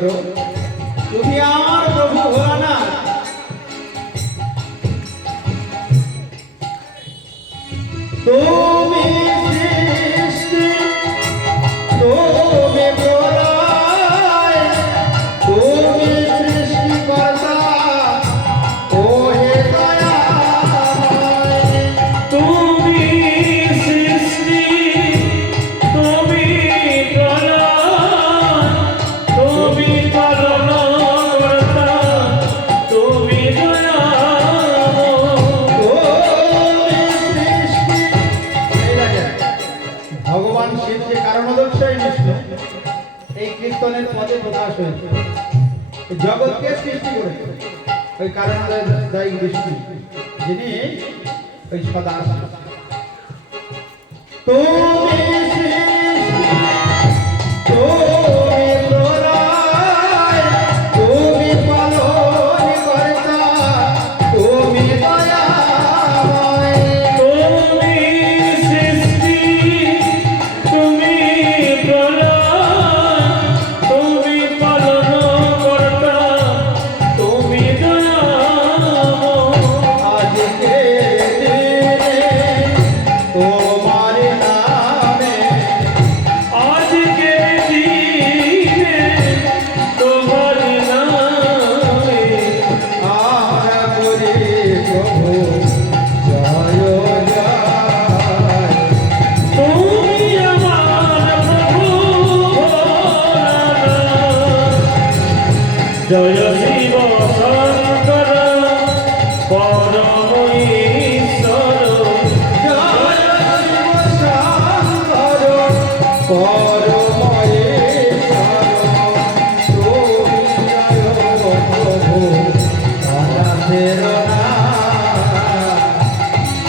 মহেশ্বর, তুমি আমার প্রভু ভোলানাথ। তুমি সৃষ্টি, তুমি প্রলয়, তুমি সৃষ্টিকর্তা, ও হে দয়াময়। তুমি সৃষ্টি, তুমি প্রলয়, তুমি পালনকর্তা, তুমি ভগবান শিব যে কারণদর্শই বিষ্ণু, এই কীর্তনের পদে প্রকাশ হয়েছে। জগৎকে সৃষ্টি করেছে ওই কারণদায়ী বিষ্ণু, যিনি ওই সদা। তুমি সৃষ্টি, তুমি প্রলয়, তুমি পালনকর্তা, তুমি দয়াময়। তুমি সৃষ্টি, তুমি প্রলয়, তুমি পালনকর্তা, তুমি দয়াময়। আজকে দিনে তোমার নামে, আজকে দিনে তোমার নামে আমরা করি প্রভু জয় জয়। তুমি আমার প্রভু ভোলানাথ। জয় শিব শঙ্কর পরম ঈশ্বর, জয় শিব শঙ্কর পরমেশ্বর, তুমি জয় প্রভু অনাথের নাথ।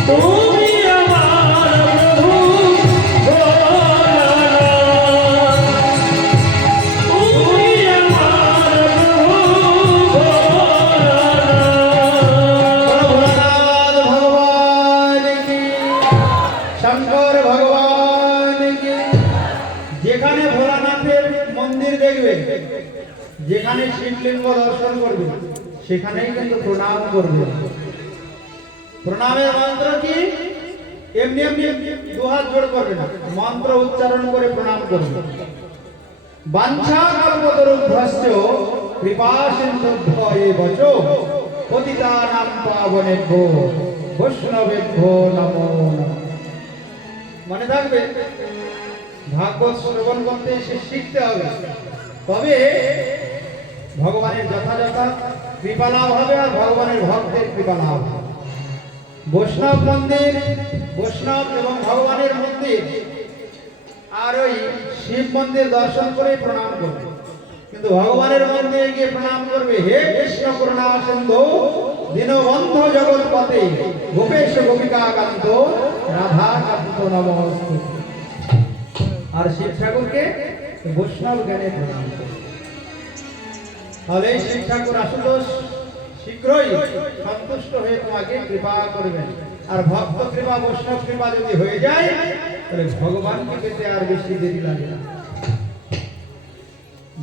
তুমি আমার প্রভু ভোলানাথ। তুমি আমার প্রভু ভোলানাথ। ভোলানাথ ভগবান কি, শঙ্কর ভগবান কি। যেখানে ভোলানাথের মন্দির দেখবে, যেখানে শিবলিঙ্গ দর্শন করবে, সেখানেই কিন্তু প্রণাম করবে। প্রণামের মন্ত্র কি? এমনি এমনি দুহাত জোড় করবে না, মন্ত্র উচ্চারণ করে প্রণাম করবে। বাঞ্ছা কল্পতরুভ্যশ্চ কৃপা সিন্ধুভ্য এব চ পতিতানাং পাবনেভ্যো বৈষ্ণবেভ্যো নমো নমঃ। মনে থাকবে, ভাগবত শ্রবণ করতে এসে শিখতে হবে, তবে ভগবানের যথাযথ কৃপা লাভ হবে আর ভগবানের ভক্তের কৃপা লাভ হবে। বৈষ্ণব মন্দির, বৈষ্ণব এবং ভগবানের মন্দির আর ওই শিব মন্দির দর্শন করে প্রণাম করবে, কিন্তু ভগবানের মন্দিরে গিয়ে প্রণাম করবে, হে কৃষ্ণ করুণা সিন্ধু দীনবন্ধু জগৎপতে গোপেশ গোপিকা কান্ত রাধা কান্ত নমস্তুতে। আর শিব ঠাকুরকে বৈষ্ণব জ্ঞানে প্রণাম করবে। তাহলে শিব ঠাকুর আশুতোষ শীঘ্রই সন্তুষ্ট হয়ে তোমাকে কৃপা করবেন। আর ভক্ত কৃপা, বৈষ্ণব কৃপা যদি হয়ে যায়, তাহলে ভগবানকে পেতে আর বেশি দেরি লাগে না।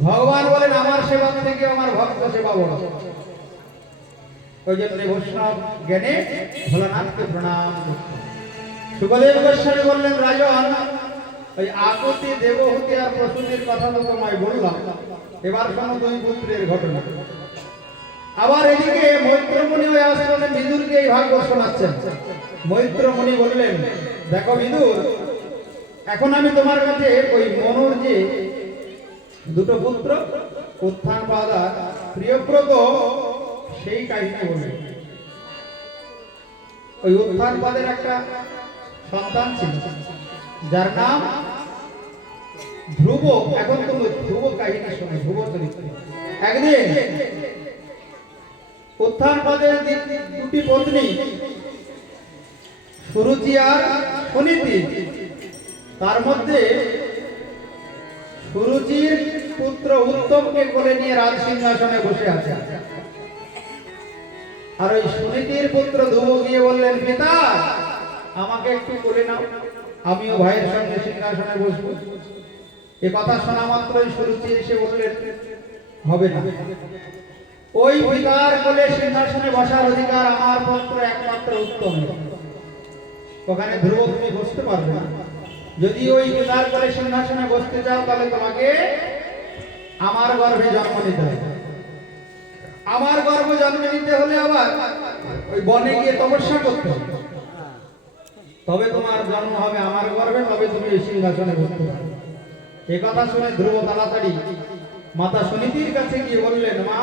ভগবান বলেন, আমার সেবা থেকে আমার ভক্ত সেবা বড়। ওই জন্য বৈষ্ণব জ্ঞানে ভোলানাথকে প্রণাম করতে। সুখদেব গোস্বামী বললেন, রাজন, ওই আকুতি, দেবহূতি আর প্রসূতির কথা তো তোমায় বললাম, এবার শোনো দুই পুত্রের ঘটনা। আবার এদিকে মৈত্রমুনি ওই আশ্রমে বিদুরকে এই ভাগবত শোনাচ্ছেন। মৈত্রমুনি বললেন, দেখো বিদুর, এখন আমি তোমার কাছে ওই মনুর যে দুটো পুত্র উত্থানপাদ আর প্রিয়ব্রত, সেই কাহিনী বলবে। ওই উত্থানপাদের একটা সন্তান ছিল, যার নাম ধ্রুব। এখন তুমি ধ্রুব কাহিনী শোনো, ধ্রুব চরিত্র। একদিন উত্থানপাদের দুটি পত্নী সুরুচি আর সুনীতি, তার মধ্যে সুরুচির পুত্র উত্তমকে কোলে নিয়ে রাজ সিংহাসনে বসে আছে। আর ওই সুনীতির পুত্র ধ্রুব গিয়ে বললেন, পিতা আমাকে একটু কোলে নাও, আমিও ভাইয়ের সঙ্গে সিংহাসনে বসবো। এ কথা শোনা মাত্রই সুরুচি এসে বললেন, হবে না। ওই পিতার কোলে সিংহাসনে বসার অধিকার আমার পুত্র একমাত্র উত্তম। ওখানে ধ্রুব তুমি বসতে পারবে না। যদি ওই পিতার কোলে সিংহাসনে বসতে চাও তাহলে তোমাকে আমার গর্ভে জন্ম নিতে হবে। আমার গর্ভে জন্ম নিতে হলে আবার ওই বনে গিয়ে তপস্যা করতে হবে, তবে তোমার জন্ম হবে আমার গর্ভে, তবে তুমি এই সিংহাসনে বসতে পারবে। এ কথা শুনে ধ্রুব তাড়াতাড়ি মাতা সুনীতির কাছে গিয়ে বললেন, মা,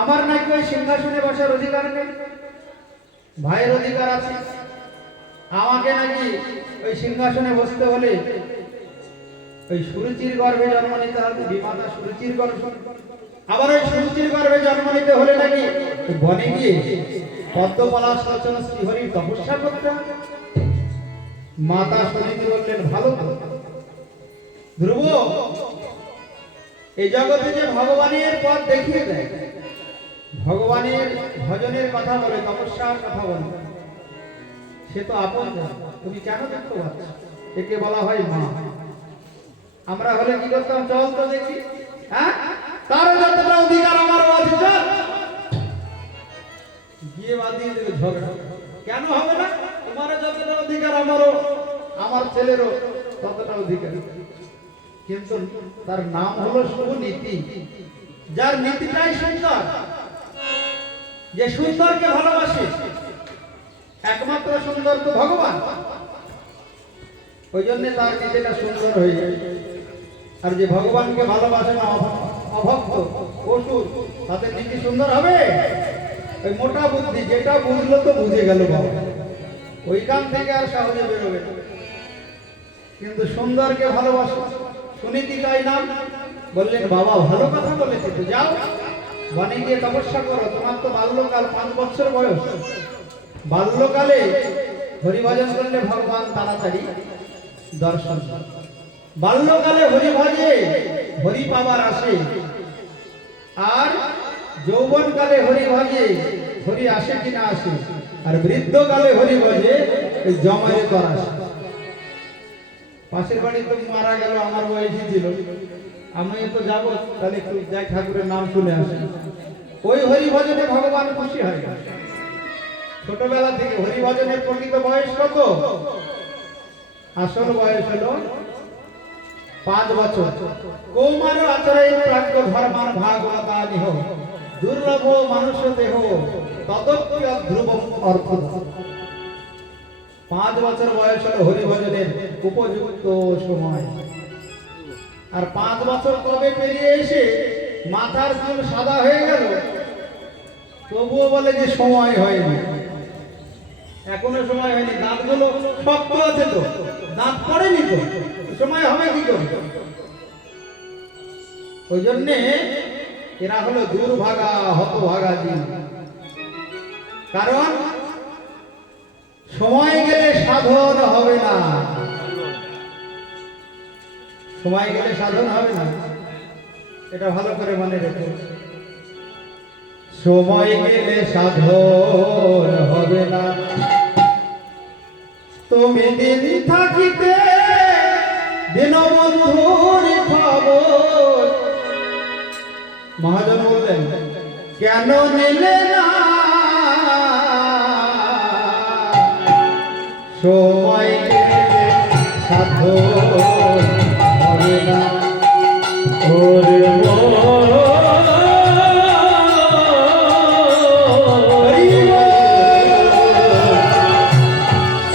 আমার নাকি ওই সিংহাসনে বসার অধিকার নেই, ভাইয়ের অধিকার আছে। আমাকে নাকি ওই সিংহাসনে বসতে হলে ওই সুরুচির গর্ভে জন্ম নিতে হবে, বিমাতা সুরুচির গর্ভে। আবার ওই সুরুচির গর্ভে জন্ম নিতে হলে নাকি বনে গিয়ে পদ্মপলাশ রচন শ্রীহরির তপস্যা করতে হবে। মাতা সুনীতি বললেন, ভালো ধ্রুব, এই জগতে যে ভগবানের পথ দেখিয়ে দেয়, ভগবানের ভজনের কথা বলে, তপস্যার কথা বলে, সে তো আপন। তুমি কেন দেখতে পাচ্ছ? একে বলা হয় মা। আমরা হলে কি করতাম? চল তো দেখি, হ্যাঁ, তারও যতটা অধিকার আমারও আছে, চল গিয়ে বাঁধিয়ে দেবে ঝগড়া। কেন হবে না? তোমারও যতটা অধিকার আমারও, আমার ছেলেরও ততটা অধিকার। কিন্তু তার নাম হলো সুনীতি, যার নীতিটাই সুন্দর, যে সুন্দরকে ভালোবাসে। একমাত্র সুন্দর তো ভগবান, ওই জন্য তার নীতিটা সুন্দর হয়ে যায়। আর যে ভগবানকে ভালোবাসে না, অভক্ত অসুর, তাদের নীতি সুন্দর হবে? ওই মোটা বুদ্ধি, যেটা বুঝলো তো বুঝে গেল বাবা, ওইখান থেকে আর সহজে বেরোবে। কিন্তু সুন্দরকে ভালোবাসো, সুনীতিটাই নাম। বললেন, বাবা ভালো কথা বলেছে, তো যাও বনে গিয়ে তপস্যা করো। তোমার তো বাল্যকাল, 5 বছর বয়স। বাল্যকালে হরিভজন করলে ভগবান তাড়াতাড়ি দর্শন। বাল্যকালে হরিভজে হরি পাবার আসে, আর যৌবনকালে হরিভজে হরি আসে কিনা আসে, আর বৃদ্ধকালে হরিভজে এই জমায়ে কর আসে। পাশের বাড়ি তো মারা গেল, আমার বয়সী ছিল, আমি তো যাবো, তাহলে একটু যাই ঠাকুরের নাম শুনে আসি। ওই হরিভজনে ভগবান খুশি হয়। ছোটবেলা থেকে হরিভজনের প্রকৃত বয়স কত? আসল বয়স হলো 5 বছর। কৌমার আচরে প্রাজ্ঞ ধর্মান ভাগবতা নিহ, দুর্লভ মানুষ দেহ তদপ্য ধ্রুব অর্থ। 5 বছর বয়স হলো হরিভজনের উপযুক্ত সময়। আর 5 বছর কবে পেরিয়ে এসে মাথার চুল সাদা হয়ে গেল, তবুও বলে যে সময় হয়নি, এখনো সময় হয়নি। দাঁতগুলো শক্ত আছে তো, দাঁত পড়েনি তো, সময় হবে কি করে? ওই জন্যে এরা হলো দুর্ভাগা, হতভাগা জীব। কারণ সময় গেলে সাধন হবে না, সময় গেলে সাধন হবে না, এটা ভালো করে মনে রেখো। সময় গেলে সাধন হবে না, তুমি দিন থাকিতে দীনবন্ধুর খবর। মহাজন বললেন, কেন নিলে না সময় গেলে সাধন হবে না। ওরে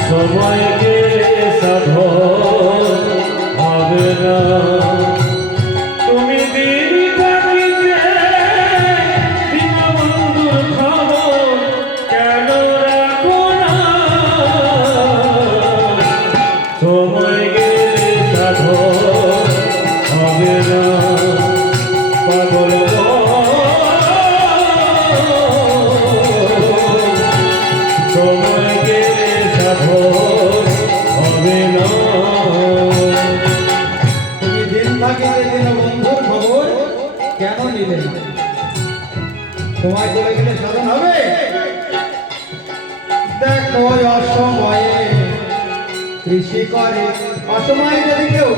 সময় গেলে সাধন হবে না, তুমি দিন থাকিতে দীনবন্ধুর খবর কেন রাখো না। সময় গেলে সাধন হবে না, পাগল সময় গেলে সাধন হবে না। তুমি দিন থাকিতে দীনবন্ধুর খবর কেন নিলে? সময় চলে গেলে সাধন হবে? দেখো অসময়ে কৃষি করে, অসময়ে যদি কেউ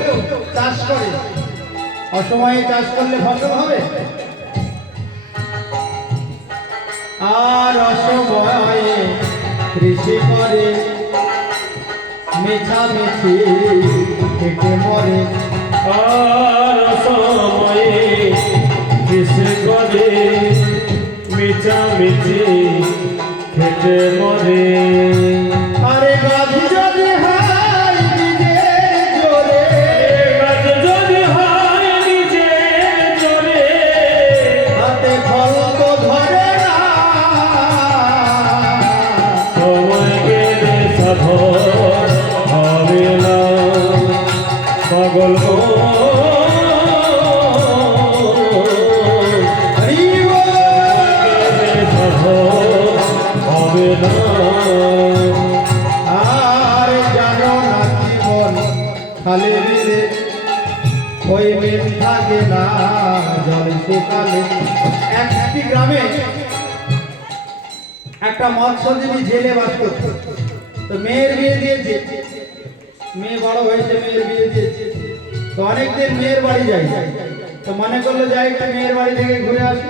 চাষ করে, অসময়ে চাষ করলে ফসল হবে, আর অসময়ে কৃষি করে মেছামেছি কেটে মরে। আর সময়ে কিসে করে মিছামিছি খেতে মরে। আরে গাছ যদি হয় নিজের জোরে, গাছ যদি হয় নিজের জোরে, হাতে ফল তো ধরে না। সময় গেলে সাধন হবে না, পাগল মন। হরি বল। গেলে সাধন হবে না। আর জানো না জীবন খালে বিলে ওই মেঘ থাকে না জল শুকালে। একটি গ্রামে একটা মৎস্যজীবী জেলে বাস করত। তো মেয়ের বিয়ে দিয়েছে, মেয়ে বড় হয়েছে, মেয়ের বিয়ে দিয়েছে। তো অনেকদিন মেয়ের বাড়ি যাই, তো মনে করলো যাই একটু মেয়ের বাড়ি থেকে ঘুরে আসি।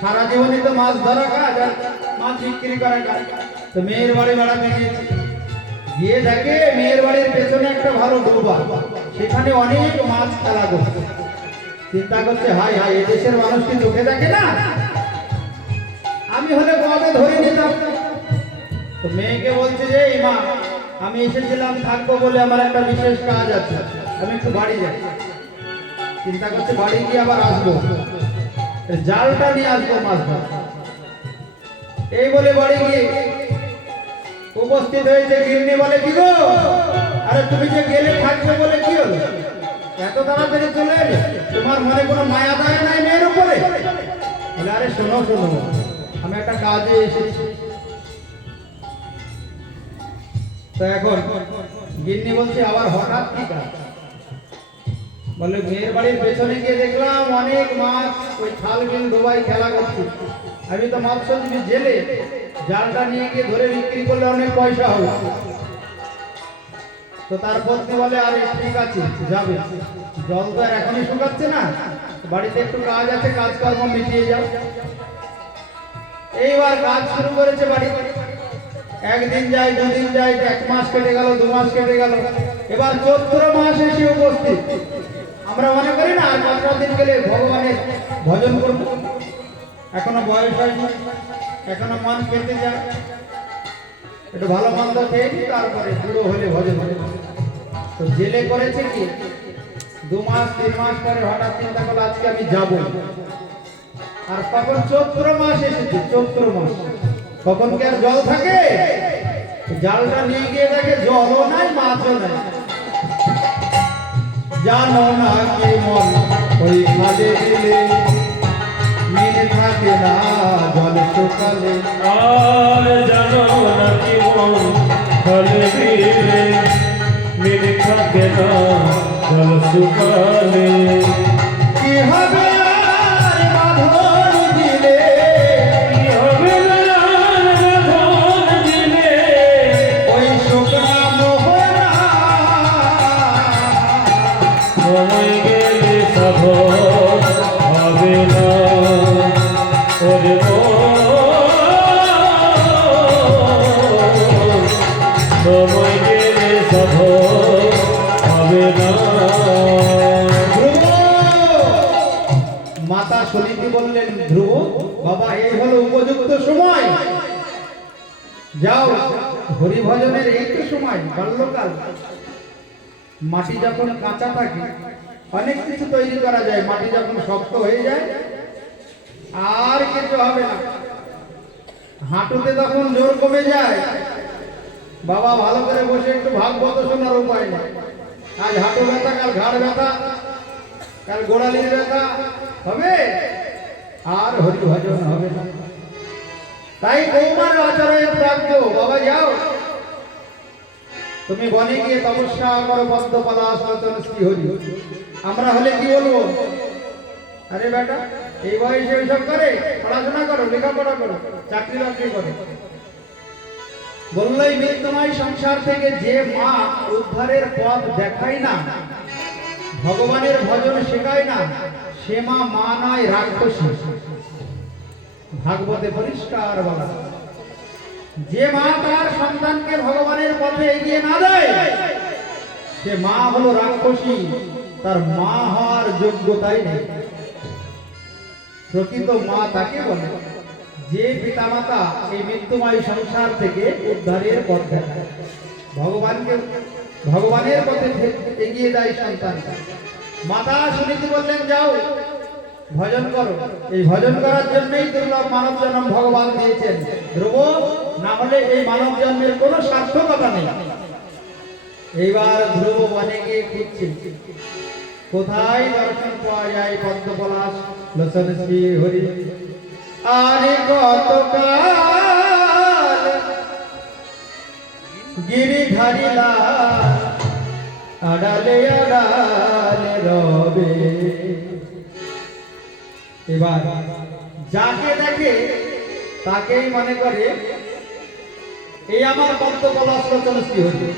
সারা জীবনই তো মাছ ধরা কাজ আর মাছ বিক্রি করা কাজ। তো মেয়ের বাড়ি বেড়াতে গিয়েছে, গিয়ে দেখে মেয়ের বাড়ির পেছনে একটা ভালো ডোবা, সেখানে অনেক মাছ খেলা করছে। চিন্তা করছে হাই হাই, এদেশের মানুষ কি চোখে দেখে না? আমি হলে কবে ধরে নিতাম। তো মেয়েকে বলছে যে এই মা, আমি এসেছিলাম থাকবো বলে, আমার একটা বিশেষ কাজ আছে, আমি একটু বাড়ি যাই। চিন্তা করছে বাড়ি গিয়ে আবার আসবো, জালটা নিয়ে আসবো মাছ ধরা। এই বলে বাড়ি গিয়ে উপস্থিত হয়েছে গিন্নি, বলে কি গো, আরে তুমি যে গেলে থাকবে বলে কি হলো, এত তাড়াতাড়ি চলে এলে? তোমার মনে কোনো মায়া দয়া নাই মেয়ের উপরে? বলে আরে শোনো শোনো, আমি একটা কাজে এসেছি। তো এখন গিন্নি বলছে আবার হঠাৎ কি কাজ? বলে মেয়ের বাড়ির পেছনে গিয়ে দেখলাম অনেক মাছ ওই খাল বিল ডোবাই খেলা করছে। আমি তো মৎস্যজীবী জেলে, জালটা নিয়ে গিয়ে ধরে বিক্রি করলে অনেক পয়সা হবে। তো তার পত্নী বলে আরে ঠিক আছে যাবে, জল তো আর এখনই শুকাচ্ছে না, বাড়িতে একটু কাজ আছে, কাজকর্ম মিটিয়ে যাও। এইবার কাজ শুরু করেছে বাড়িতে। একদিন যায়, দুদিন যায়, 1 মাস কেটে গেল, 2 মাস কেটে গেল। এবার চৈত্র মাস এসে উপস্থিত। আমরা মনে করি না আর 15 দিন গেলে ভগবানের ভজন করব। এখনো বয়স হয়নি, এখনো মন খেতে যায়, একটু ভালো মন্দ খেয়ে নি, তারপরে বুড়ো হলে ভজন হবে। তো জেলে করেছে কি 2 মাস 3 মাস পরে হঠাৎ চিন্তা করলো আজকে আমি যাব। আর তখন চৈত্র মাস এসেছে, চৈত্র মাস, তখন কি আর জল থাকে? জালটা নিয়ে গিয়ে দেখে জলও নাই, মাছও নাই। জানো না কি মন ওই খালে দিলে মিল থাকে না জল শুকালে। আর জানো না কি মন ফলে দিলে মিল থাকে না জল শুকালে। কি হবে আর বাঁধন দিলে, কি হবে আর বাঁধন দিলে, ওই শুকনা মোহরা। সময় গেলে সাধন হবে না, ওরে সময় গেলে সাধন হবে না। মাতা সলিতে বললেন ধ্রুব বাবা, এই হলো উপযুক্ত সময়, যাও হরিভজনের এই তো সময়, বাল্যকাল। মাটি যখন কাঁচা থাকে অনেক কিছু তৈরি করা যায়, মাটি যখন শক্ত হয়ে যায় আর কিছু হবে না। হাঁটুতে তখন জোর কমে যায়, বাবা ভালো করে বসে একটু ভাগবত শোনার উপায় নেই। আজ হাঁটু ব্যথা, কাল ঘাড় ব্যথা, কাল গোড়ালির ব্যথা হবে, আর হরিভজন হবে না। তাই বৌমার আচরণের প্রাপ্য, বাবা যাও তুমি বনে গিয়ে তপস্যা করো, পদ্মপালা আশ্রতন শ্রী হরি। আমরা হলে কি বলবো, আরে বেটা এই বয়সে ওইসব করে, পড়াশোনা করো, লেখাপড়া করো, চাকরি বাকরি করো। বললেই মৃত্যুময় সংসার থেকে যে মা উদ্ধারের পথ দেখায় না, ভগবানের ভজন শেখায় না, সে মা মা নয় রাক্ষসী। ভাগবতে পরিষ্কার বলা, যে মা তার সন্তানকে ভগবানের পথে এগিয়ে না দেয় সে মা হলো রাক্ষসী, তার মা হওয়ার যোগ্যতাই নেই। প্রকৃত মা তাকে বলে যে পিতামাতা এই মৃত্যুময় সংসার থেকে উদ্ধারের পথ দেখায়, ভগবানের পথে এগিয়ে দেয় সন্তান। মাতা সুনীতি বললেন, যাও ভজন করো। এই ভজন করার জন্যই দুর্লভ মানব জন্ম ভগবান দিয়েছেন ধ্রুব, না হলে এই মানব জন্মের কোনো সার্থকতা নেই। এইবার ধ্রুব বনে গিয়ে খুঁজছে কোথায় দর্শন পাওয়া যায় পদ্ম পলাশ লোচন শ্রী হরি। আরে কতকাল গিরিধারিলা আড়ালে আড়ালে রবে। এবার যাকে দেখে তাকেই মনে করে এই আমার পদ্ম পলাশ লোচন শ্রী হরি।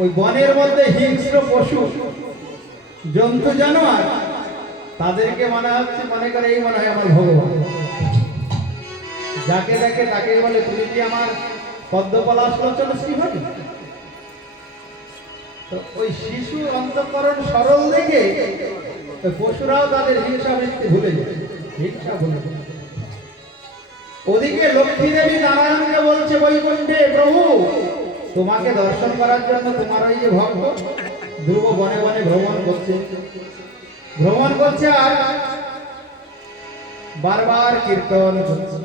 ওই বনের মধ্যে হিংস্র পশু জন্তু জানোয়ার তাদেরকে মনে করে এই মনে হয় আমার ভগবান। যাকে দেখে তাকেই বলে তুমি কি আমার পদ্ম পলাশ লোচন শ্রী হরি। তো ওই শিশু অন্তঃকরণ সরল দেখে ওই পশুরাও তাদের হিংসা বৃত্তি ভুলে যায়, হিংসা ভুলে যায়। ওদিকে লক্ষ্মী দেবী নারায়ণকে বলছে বৈকুণ্ঠে, প্রভু তোমাকে দর্শন করার জন্য তোমার ওই যে ভক্ত ধ্রুব বনে বনে ভ্রমণ করছে আর বারবার কীর্তন করছে।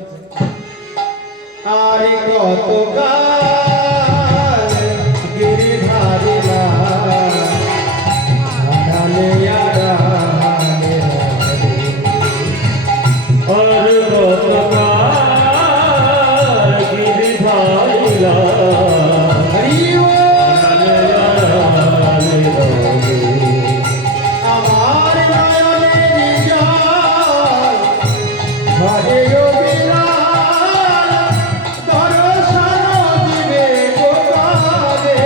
আরে কতকাল গিরিধারিলা আড়ালে আড়ালে আর কতকাল গিরিধারিলা আমার নয়নের জল ঘরে অবিরাম দর্শন দিবে কোথাবে।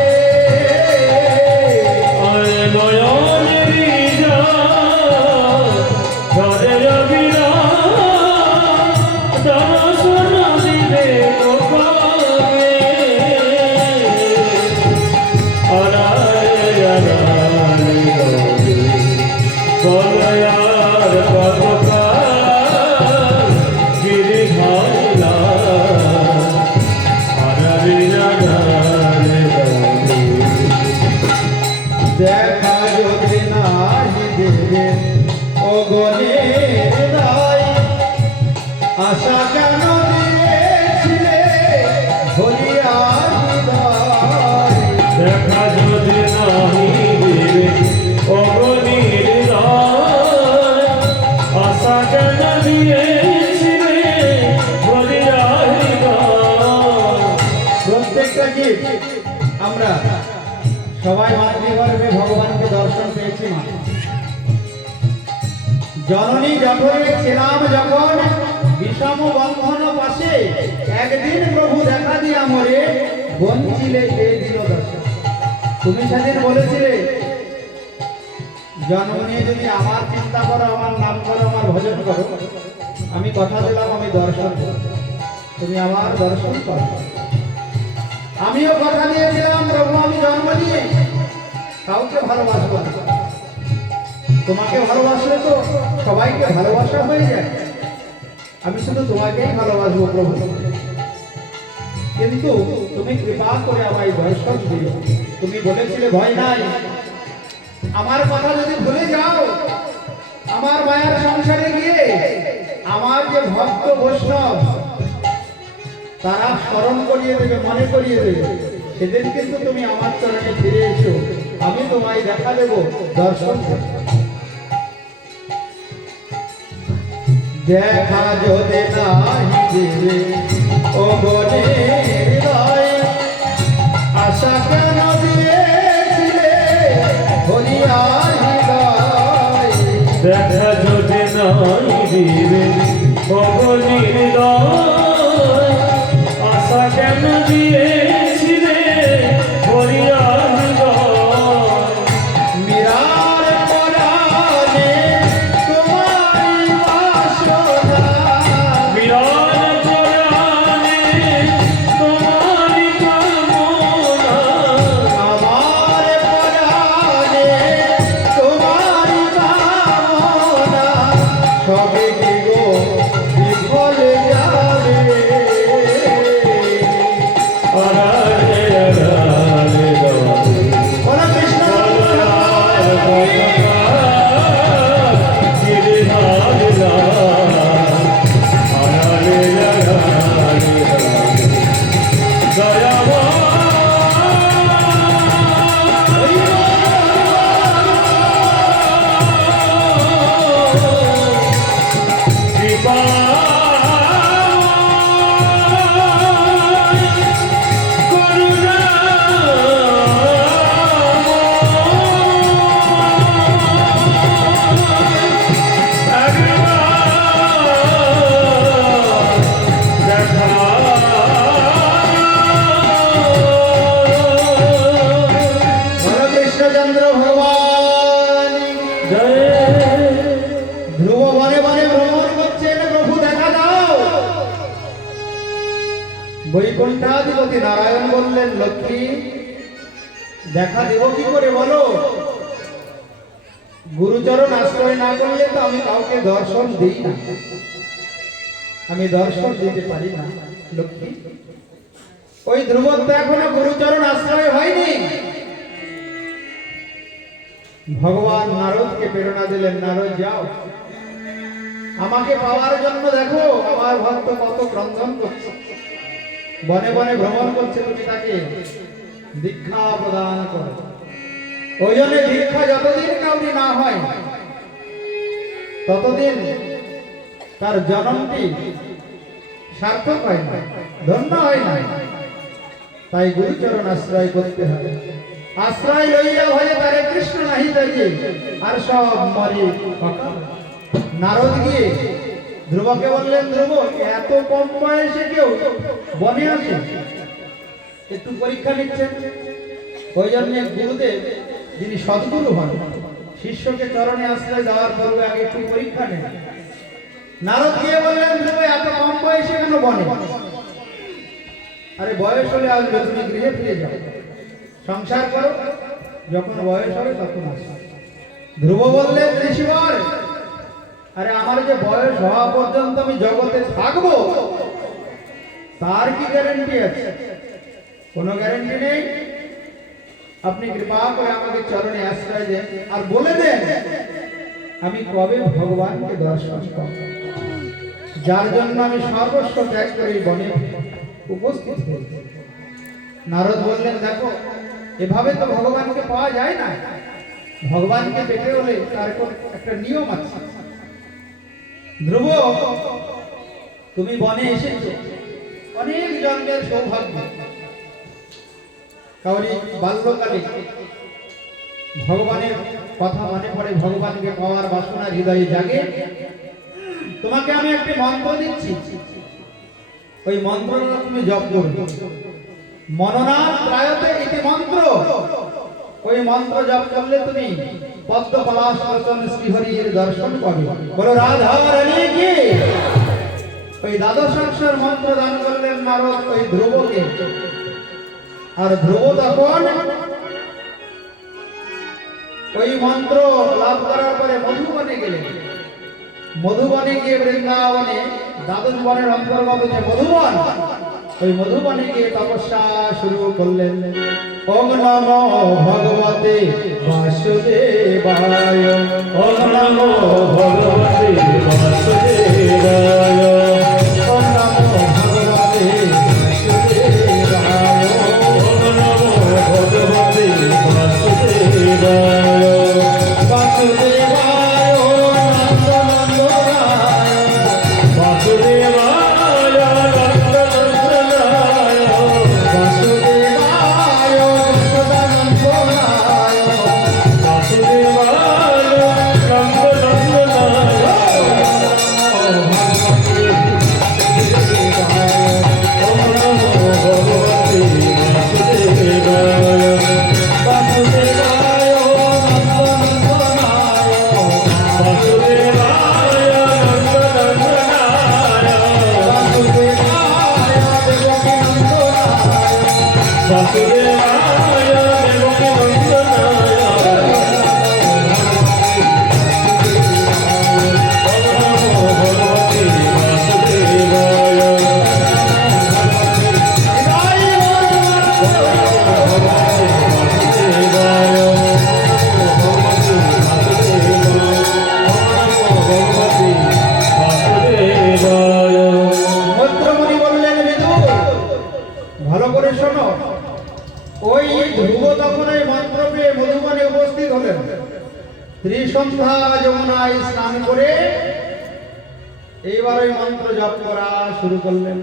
আর নয়নের জল ঘরে অবিরাম দর্শন দিবে কোথাবে। আড়ালে আড়ালে রবে বলয়ার কতকাল গিরিধারিলা আড়ালে আড়ালে রবে। দেখা যদি নাহি দেবে ও গণের দায়, আশা কেন দিয়েছিলে ভরিয়া হৃদয়। দেখা যদি নাহি দেবে অগণির দায়, আশা কেন দিয়েছিলে ভরিয়া হৃদয়। প্রত্যেকটা জীব আমরা সবাই মাতৃগর্ভে ভগবানকে দর্শন পেয়েছি। মা জননী জঠরে ছিলাম যখন বিষম বন্ধন পাশে, একদিন প্রভু দেখা দিয়া মরে বঞ্চিলে এ দিল দর্শন। তুমি সেদিন বলেছিলে জন্ম নিয়ে যদি আমার চিন্তা করো, আমার নাম করো, আমার ভজন করো, আমি কথা দিলাম আমি দর্শন দেব। তুমি আমার দর্শন করো। আমিও কথা দিয়েছিলাম প্রভু আমি জন্ম নিয়ে কাউকে ভালোবাসবো না। তোমাকে ভালোবাসলে তো সবাইকে ভালোবাসা হয়ে যায়। আমি শুধু তোমাকেই ভালোবাসবো প্রভু, কিন্তু তুমি কৃপা করে আমায় দর্শন দিও। তুমি বলেছিলে ভয় নাই, আমার কথা যদি ভুলে যাও আমার মায়ের সংসারে গিয়ে আমার যে ভক্ত বৈষ্ণব তারা স্মরণ করিয়ে দেবে, মনে করিয়ে দেবে। সেদিন কিন্তু তুমি আমার চরণে ফিরে এসো, আমি তোমায় দেখা দেব, দর্শন দেব। দেখা যদি নাহি দেবে ও গণের দায়, আশা কেন দিয়েছিলে ভরিয়া হৃদয়। দেখা যদি নাহি দিবে অগণির দায়, আশা কেন দিয়েছিলে ভরিয়া হৃদয়। মীরা বৈকুণ্ঠাধিপতি নারায়ণ বললেন, লক্ষ্মী দেখা দেব কি করে বলো? গুরুচরণ আশ্রয় না করলে তো আমি কাউকে দর্শন দিই না, আমি দর্শন দিতে পারি না লক্ষ্মী। ওই ধ্রুব তো এখনো গুরুচরণ আশ্রয় হয়নি। ভগবান নারদকে প্রেরণা দিলেন, নারদ যাও, আমাকে পাওয়ার জন্য দেখো আমার ভক্ত কত ক্রন্দন করছে, বনে বনে ভ্রমণ করছে, তুমি তাকে দীক্ষা প্রদান করো। ওই জন্য দীক্ষা যতদিন কাউরি না হয় ততদিন তার জন্মটি সার্থক হয় না, ধন্য হয় না। তাই গুরুচরণ আশ্রয় করতে হবে। আশ্রয় লইয়া ভয়ে তারে কৃষ্ণ নাহি যাইয়ে আর সব মরে অকাল। নারদ গিয়ে ধ্রুবকে বললেন, ধ্রুব এত কম বয়সে কেউ বনে আসে, একটু পরীক্ষা নিচ্ছেন। ওই জন্য গুরুদেব যিনি সদ্গুরু হন, শিষ্যকে চরণে আশ্রয় দেওয়ার পূর্বে আগে একটু পরীক্ষা নেন। নারদ গিয়ে বললেন, ধ্রুব এত কম বয়সে কেন বনে? আরে বয়স হলে আসবে, তুমি গৃহে ফিরে যাও, সংসার করো, যখন বয়স হবে তখন আসবে। ধ্রুব বললেন, ঋষিবর আরে আমার যে বয়স হওয়া পর্যন্ত আমি জগতে থাকবো তার কি গ্যারান্টি আছে? কোনো গ্যারান্টি নেই। আপনি কৃপা করে আমাকে চরণে আশ্রয় দেন আর বলে দেন আমি কবে ভগবানকে দর্শন করব, যার জন্য আমি সর্বস্ব ত্যাগ করে বনে উপস্থিত হয়েছি। নারদ বললেন, দেখো এভাবে তো ভগবানকে পাওয়া যায় না, ভগবানকে পেতে হলে তার একটা নিয়ম আছে। ধ্রুব তুমি বনে এসেছো, অনেক জন্মের সৌভাগ্য। কারণ বাল্যকালে ভগবানের কথা মনে পড়ে, ভগবানকে পাওয়ার বাসনা হৃদয়ে জাগে। তোমাকে আমি একটি মন্ত্র দিচ্ছি, ওই মন্ত্রটা তুমি জপ করবে। মননাথ ত্রায়তে ইতি মন্ত্র, ওই মন্ত্র জপ করলে তুমি পদ্ম পলাশ লোচন শ্রীহরির দর্শন পাবে। বলো রাধা রানী কি। ওই দ্বাদশ অক্ষর মন্ত্র দান করলেন নারদ ওই ধ্রুবকে। আর ধ্রুব তখন ওই মন্ত্র লাভ করার পরে মধুবনে গেলেন। মধুবনে গিয়ে বৃন্দাবনে দ্বাদশ বনের অন্তর্গত যে মধুবন, ওই মধুবনে গিয়ে তপস্যা শুরু করলেন। ওম নমো ভগবতে বাসুদেবায়, ওম নমো ভগবতে বাসুদেবায়, ওম নমো ভগবতে বাসুদেবায়, ওম নমো ভগবতে বাসুদেবায়, বাসুদেবায় নন্দনন্দনায়, বাসুদেবায় নন্দনন্দনায়, বাসুদেবায় সদানন্দনায়, বাসুদেবায় নন্দনন্দনায়, ওম নমো ভগবতে বাসুদেবায়, বাসুদেবায় নন্দনন্দনায়, বাসুদেবায় নন্দনন্দনায়, বাসুদেবায় দেবকী নন্দনায়, বাসুদেবায় দেবকী নন্দনায়, ওম নমো ভগবতে বাসুদেবায়, মন্ত্রমণি বললেন, বিদুর ভালো করে শোনো। ওই ধ্রুব তখন এই মন্ত্র পেয়ে মধুবনে উপস্থিত হলেন। ত্রিসন্ধ্যা যমুনায় স্নান করে এইবার ওই মন্ত্র জপ করা শুরু করলেন।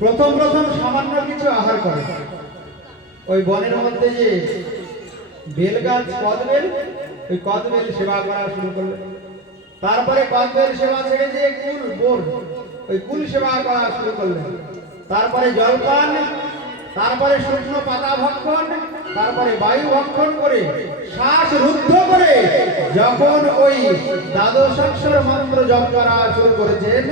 প্রথম প্রথম সামান্য কিছু আহার করে। ওই বনের মধ্যে যে বেল গাছ, কদবেল, ওই কদবেল সেবা করা শুরু করলেন। তারপরে কদবেল সেবা ছেড়ে দিয়ে কুল সেবা করা শুরু করলেন। তারপরে জলপান তারপরে শুকনো পাতা ভক্ষণ, তারপরে বায়ু ভক্ষণ করে শ্বাস রুদ্ধ করে যখন ওই দ্বাদশাক্ষর মন্ত্র জপ করা শুরু করেছেন,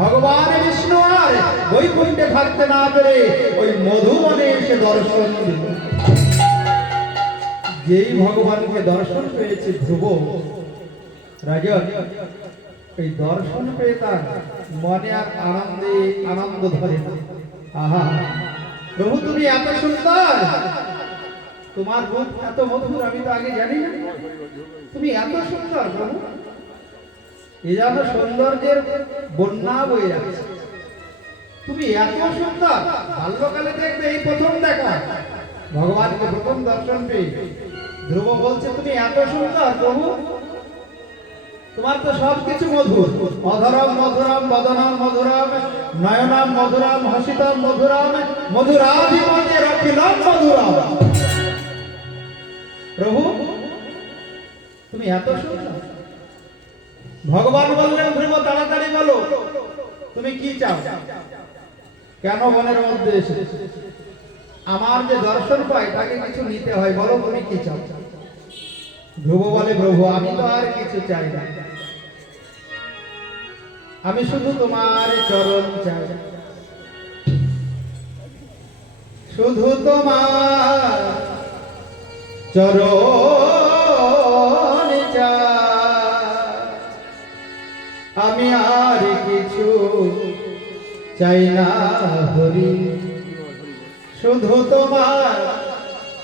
ভগবান বিষ্ণু আর বৈকুণ্ঠে থাকতে না পেরে ওই মধুবনে এসে দর্শন দিল। যেই ভগবানকে দর্শন পেয়েছে ধ্রুব রাজন, এই দর্শন পেয়ে তার মনে আর আনন্দ ধরে না। আহা প্রভু, তুমি এত সুন্দর, তোমার রূপ এত মধুর, আমি তো আগে জানি না। তুমি এত সুন্দর প্রভু, এ যেন সৌন্দর্যের বন্যা বয়ে যাচ্ছে। তুমি এত সুন্দর, বাল্যকালে দেখবে এই প্রথম দেখা ভগবানকে প্রথম দর্শন পেয়ে ধ্রুব বলছে তুমি এত সুন্দর প্রভু, তোমার তো সবকিছু মধুর। অধরম মধুরম বদনম মধুরম নয়নম মধুরম হসিতম মধুরম মধুরাধিপতি রখিলম মধুরম। প্রভু তুমি এত সুন্দর। ভগবান বললেন ধ্রুব তাড়াতাড়ি বলো তুমি কি চাও, কেন বনের মধ্যে এসে আমার যে দর্শন পাই তাকে কিছু নিতে হয়, বলো তুমি কি চাও। ধ্রুব বলে প্রভু আমি তো আর কিছু চাই না, আমি শুধু তোমার চরণ চাই, শুধু তোমার চরণ চাই, আমি আর কিছু চাই না হরি, শুধু তোমার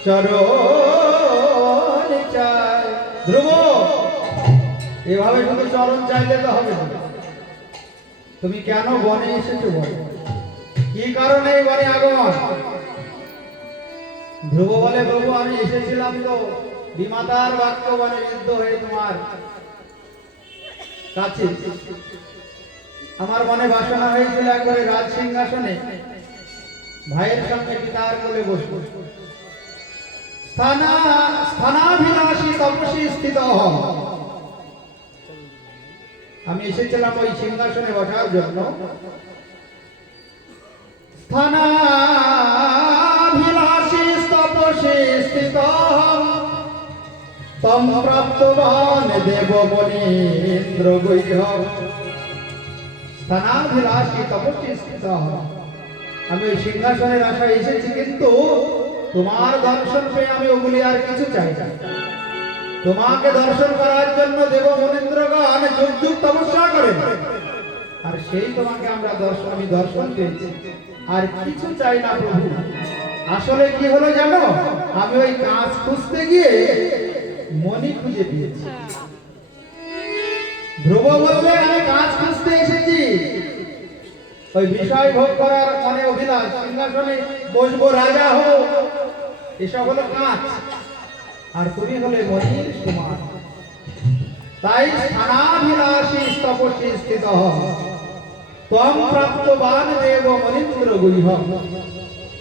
চরণ চাই। ধ্রুব এভাবে শুধু চরণ চাইলে তো হবে না, তুমি কেন বনে এসেছো বলো, কি কারণে এই বনে আগমন। ধ্রুব বলে প্রভু আমি এসেছিলাম তো বিমাতার বাক্য বনে বিদ্ধ হয়ে তোমার কাছে, আমার মনে বাসনা হয়েছিল একবারে রাজ সিংহাসনে ভাইয়ের সঙ্গে পিতার কোলে বসবো, স্থানাভিলাষী তপসী স্থিত হও। আমি এসেছিলাম ওই সিংহাসনে বসার জন্য। স্থানাভিলাষী তপসী স্থিত তম প্রাপ্তবান দেবমনীন্দ্র গৈহ। স্থানাভিলাষী তপসী স্থিত, আমি ওই সিংহাসনের আশায় এসেছি, কিন্তু তোমার দর্শন পেয়ে আমি ওগুলি আর কিছু চাই না। তোমাকে দর্শন করার জন্য দেব মনীন্দ্রগণ যুগ যুগ তপস্যা করেন, আর সেই তোমাকে আমি দর্শন পেয়েছি, আর কিছু চাই না প্রভু। আসলে কি হলো জানো, আমি ওই কাঁচ খুঁজতে গিয়ে মণি খুঁজে পেয়েছি। ধ্রুব বললেন আমি কাঁচ খুঁজতে এসেছি, ওই বিষয় ভোগ করার মনে অভিলাষ, সিংহাসনে বসবো, রাজা হবো, এসব হলো কাঁচ, আর তুমি হলে মণির সমান। তাই স্থানাভিলাষী তপসী স্থিত ত্বম প্রাপ্তবান দেব মনীন্দ্র গুহ।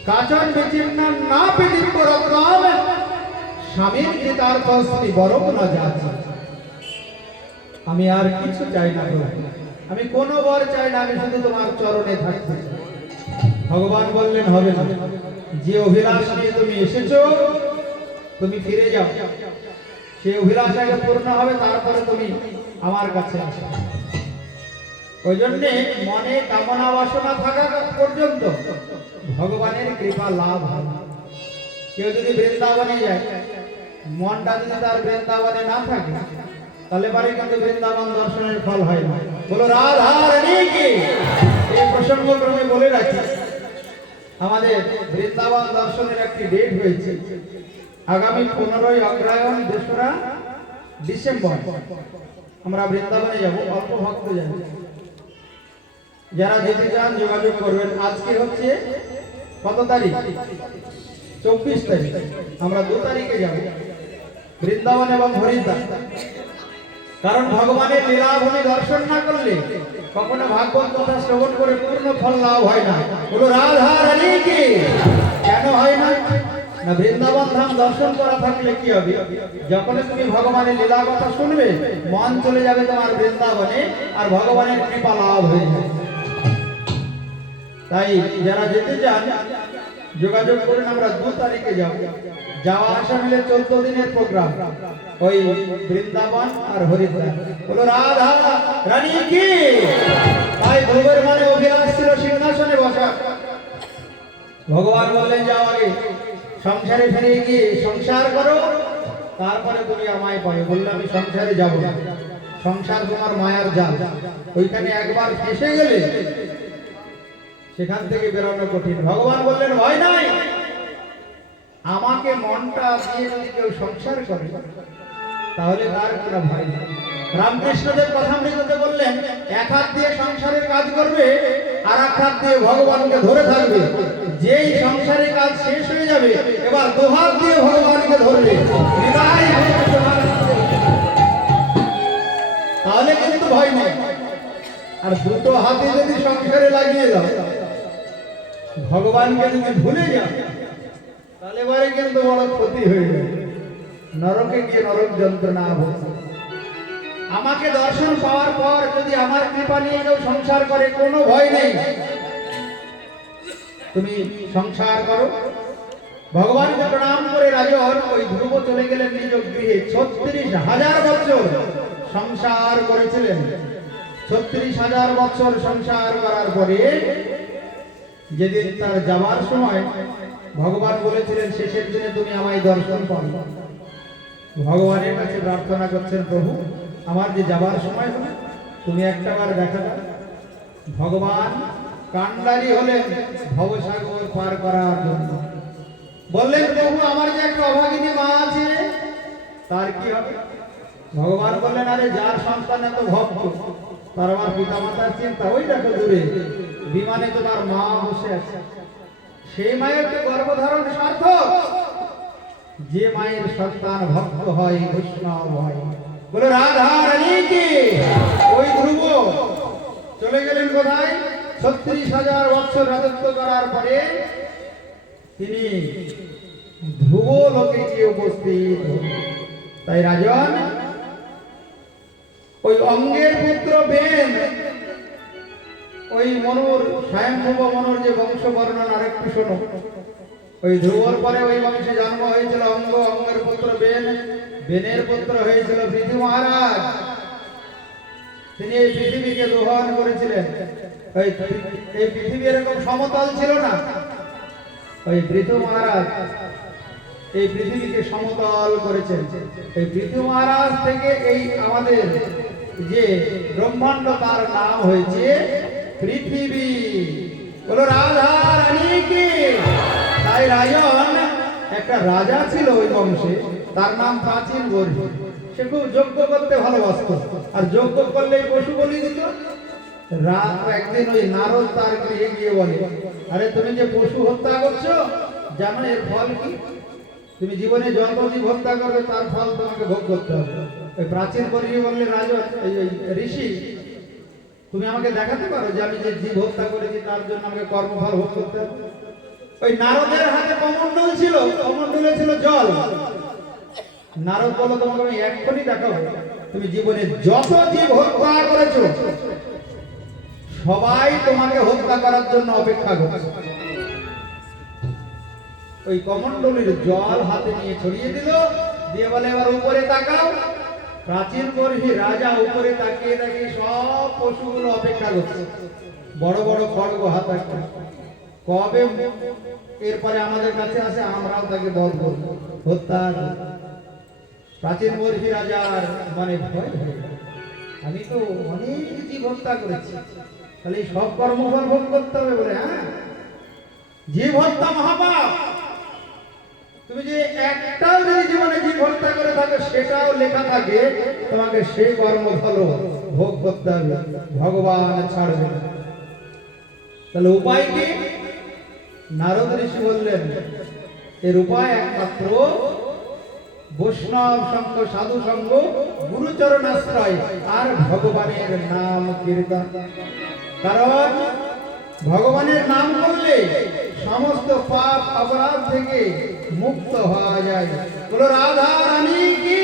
কাচন বিচিন্ন না পিদিব্যরত্নম স্বামীর কৃতার্থস্মি বরং ন যাচি। আমি আর কিছু চাই না প্রভু, আমি কোনো বর চাই না, আমি শুধু তোমার চরণে থাকতে চাই। ভগবান বললেন হবে না, যে অভিলাষ নিয়ে তুমি এসেছো তুমি ফিরে যাও, সেই অভিলাষ আগে পূর্ণ হবে, তারপরে তুমি আমার কাছে আসো। ওই জন্যে মনে কামনা বাসনা থাকা পর্যন্ত ভগবানের কৃপা লাভ হয়। কেউ যদি বৃন্দাবনে যায়, মনটা যদি তার বৃন্দাবনে না থাকে, তাহলে বাড়ি কিন্তু বৃন্দাবন দর্শনের ফল হয় না। বলো রাধা রানী কি। এই প্রসঙ্গ ক্রমে বলে রাখি, আমাদের বৃন্দাবন দর্শনের একটি ডেট হয়েছে আগামী 15ই অগ্রহায়ণ 2রা ডিসেম্বর আমরা বৃন্দাবনে যাব, অল্প ভক্ত যাবে। যারা যেতে চান যোগাযোগ করবেন। আজকে হচ্ছে কত তারিখ? 24 তারিখ। আমরা 2 তারিখে যাব বৃন্দাবন এবং হরিদ্বার। কারণ ভগবানের লীলাভূমি দর্শন না করলে কখনো ভাগবত কথা শ্রবণ করে পূর্ণ ফল লাভ হয় না। বলো রাধা রানী কি। কেন হয় না? না বৃন্দাবন ধাম দর্শন করা থাকলে কি হবে, যখন তুমি ভগবানের লীলা কথা শুনবে মন চলে যাবে তোমার বৃন্দাবনে, আর ভগবানের কৃপা লাভ হয়ে যাবে। তাই যারা যেতে চান যোগাযোগ করুন, আমরা 2 তারিখে যাব। যাওয়া আসা মিলে 14 দিনের প্রোগ্রাম, ওই বৃন্দাবন আর হরিদ্বার। বলো রাধা রানী কি। তাই ধ্রুবের মানে অভিলাষ ছিল সিংহাসনে বসা। ভগবান বললেন যাও আগে সংসারে ফিরে গিয়ে সংসার করো, তারপরে তুমি আমায় পাবে। বললে আমি সংসারে যাব না, সংসার তোমার মায়ার জাল, ওইখানে একবার ফেসে গেলে সেখান থেকে বেরোনো কঠিন। ভগবান বললেন ভয় নাই, আমাকে মনটা দিয়ে যদি কেউ সংসার করে তাহলে তার কোনো ভয় নেই। রামকৃষ্ণদেব কথামৃততে বললেন এক হাত দিয়ে সংসারের কাজ করবে আর এক হাত দিয়ে ভগবানকে ধরে থাকবে। যেই সংসারের কাজ শেষ হয়ে যাবে এবার 2 হাত দিয়ে ভগবানকে ধরবে, তাহলে কিন্তু ভয় নেই। আর 2টো হাতে যদি সংসারে লাগিয়ে দাও, ভগবানকে যদি ভুলে যাও, তাহলে এবারে কিন্তু বড় ক্ষতি হয়ে যাবে, নরকে গিয়ে নরক যন্ত্রণা হবে। আমাকে দর্শন পাওয়ার পর যদি আমার কৃপা নিয়ে কেউ সংসার করে কোনো ভয় নেই, তুমি সংসার করো। ভগবানকে প্রণাম করে রাজন ওই ধ্রুব চলে গেলেন নিজ গৃহে। 36,000 বছর সংসার করেছিলেন। 36,000 বছর সংসার করার পরে যেদিন তার যাওয়ার সময় ভগবান বলেছিলেন শেষের দিনে তুমি আমায় দর্শন পাবে। ভগবানের কাছে প্রার্থনা করছেন প্রভু আমার যে যাবার সময় হবে তুমি একটাবার দেখা দাও। ভগবান কান্ডারি হলেন ভবসাগর পার করার জন্য। বললেন প্রভু আমার যে একটা অভাগিনী মা আছে তার কি হবে? ভগবান বললেন আরে যার সন্তান এত ভক্ত তার আমার পিতা মাতার চিন্তা, ওই দেখো দূরে বিমানে তোমার মা বসে আছে। সেই মায়ের তো গর্ভধারণ সার্থক, যে মায়ের সন্তান ভক্ত হয় বৈষ্ণব হয়। বলে রাধা রানী কি। ওই ধ্রুব চলে গেলেন কোথায়? 36,000 বছর রাজত্ব করার পরে তিনি ধ্রুব লোকে গিয়ে উপস্থিত। তাই রাজন ওই অঙ্গের পুত্র বেন, ওই মনুর স্বয়ংভুব মনুর যে বংশ বর্ণনা আরেকটু শোনো। ওই ধ্রুবর পরে ওই বংশে জন্ম হয়েছিল অঙ্গ, অঙ্গের পুত্র বেন, বেনের পুত্র হয়েছিল পৃথু মহারাজ। তিনি এই পৃথিবীকে দোহন করেছিলেন। এই পৃথিবী এরকম সমতল ছিল না, ওই পৃথু মহারাজ এই পৃথিবীকে সমতল করেছেন। এই পৃথু মহারাজ থেকে এই আমাদের যে ব্রহ্মাণ্ড তার নাম হয়েছে পৃথিবী। বলো রাধা রানী কি। তাই রাজন একটা রাজা ছিল ওই বংশে, তার নাম প্রাচীন বর্হি। সে খুব যজ্ঞ করতে ভালোবাসত, আর যজ্ঞ করলেই পশু বলি দিত। একদিন ওই নারদ তার গৃহে গিয়ে বলে আরে তুমি যে পশু হত্যা করছো জানো এর ফল কি? তুমি জীবনে যত জীব হত্যা করবে তার ফল তোমাকে ভোগ করতে হবে। ওই প্রাচীন বর্হি বললে রাজন ঋষি তুমি আমাকে দেখাতে পারো যে আমি যে জীব হত্যা করেছি তার জন্য আমাকে কর্মফল ভোগ করতে হবে? ওই নারদের হাতে কমণ্ডল ছিল, কমণ্ডলে ছিল জল। নারদ বলল তোমাকে আমি এক্ষুনি দেখাবো তুমি জীবনে যত জীব হত্যা করেছো সবাই তোমাকে হত্যা করার জন্য অপেক্ষা করছে। ওই কমণ্ডলের জল হাতে নিয়ে ছড়িয়ে দিল, দিয়ে বলে এবার উপরে তাকাও। প্রাচীন বর্হি রাজা উপরে তাকিয়ে দেখে সব পশুগুলো অপেক্ষা করছে, বড় বড় খড়গ হাতে কবে এরপরে আমাদের কাছে আসে আমরাও তাকে বধ করব, হত্যা। প্রাচীন বর্হি রাজার মানে ভয়, আমি তো অনেক জীব হত্যা করেছি, তাহলে সব কর্মফল ভোগ করতে হবে বলে? হ্যাঁ, জীব হত্যা মহাপাপ। তুমি যে একটাও যদি জীবনে জীব হত্যা করে থাকো সেটাও লেখা থাকে তোমাকে সেই কর্মফল ভোগ করতে হবে, ভগবান ছাড়বে না। তাহলে উপায় কি? নারদ ঋষি বললেন এর উপায় একমাত্র বৈষ্ণব সঙ্গ, সাধু সঙ্গ, গুরুচরণ আশ্রয় আর ভগবানের নাম কীর্তন। কারণ ভগবানের নাম করলে সমস্ত পাপ অপরাধ থেকে মুক্ত হওয়া যায়। বলো রাধা রানী কি।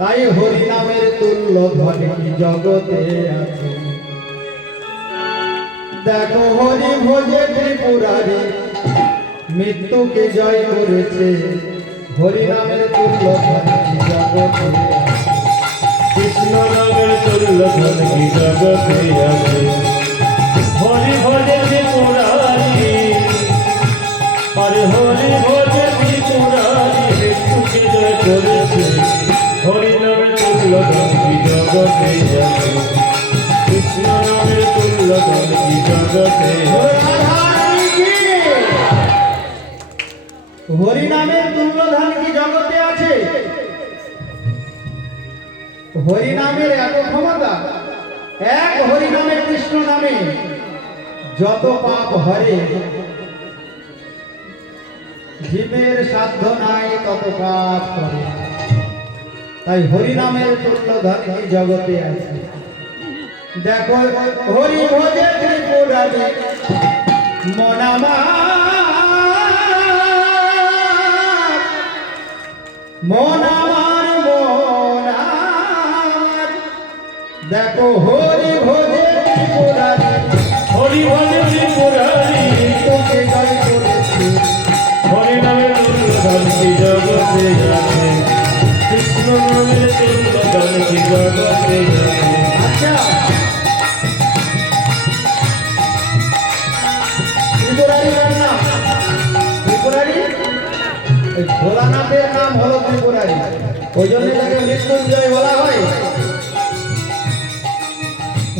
তাই হরি নামের তুল্য ধ্বনি জগতে আছে, দেখো হরি ভোজে ত্রিপুরারি মৃত্যুকে জয় করেছে হরি নামের তুল্য জগতে কৃষ্ণ নামের তুল্য ধন কি জগতে আছে হরি ভজে ত্রিপুরারি আরে হরি ভজে ত্রিপুরারি মৃত্যুকে জয় করেছে হরি নামের তুল্য ধন কি জগতে আছে কৃষ্ণ নামের তুল্য ধন কি জগতে হরি নামের তুল্য ধন কি জগতে আছে হরি নামের এত ক্ষমতা এক হরি নামে কৃষ্ণ নামে যত পাপ হরে জীবের সাধ্য নাই তত পাপ করে তাই হরি নামের তুল্য ধন কি জগতে আছে দেখো হরি ভজে ত্রিপুরারি মনামা মন আমার দেখো হরি ভোজে ত্রিপুরারি হরি ভজে ত্রিপুরারি তোকে জয় করেছি হরি নামের তুল্য ধন কি জগতে আছে কৃষ্ণ নামের তুল্য ধন কি জগতে আছে আচ্ছা ত্রিপুরারি কার নাম ত্রিপুরারি এই ভোলানাথের নাম হলো ত্রিপুরারি ওই জন্য তাকে মৃত্যুঞ্জয় বলা হয়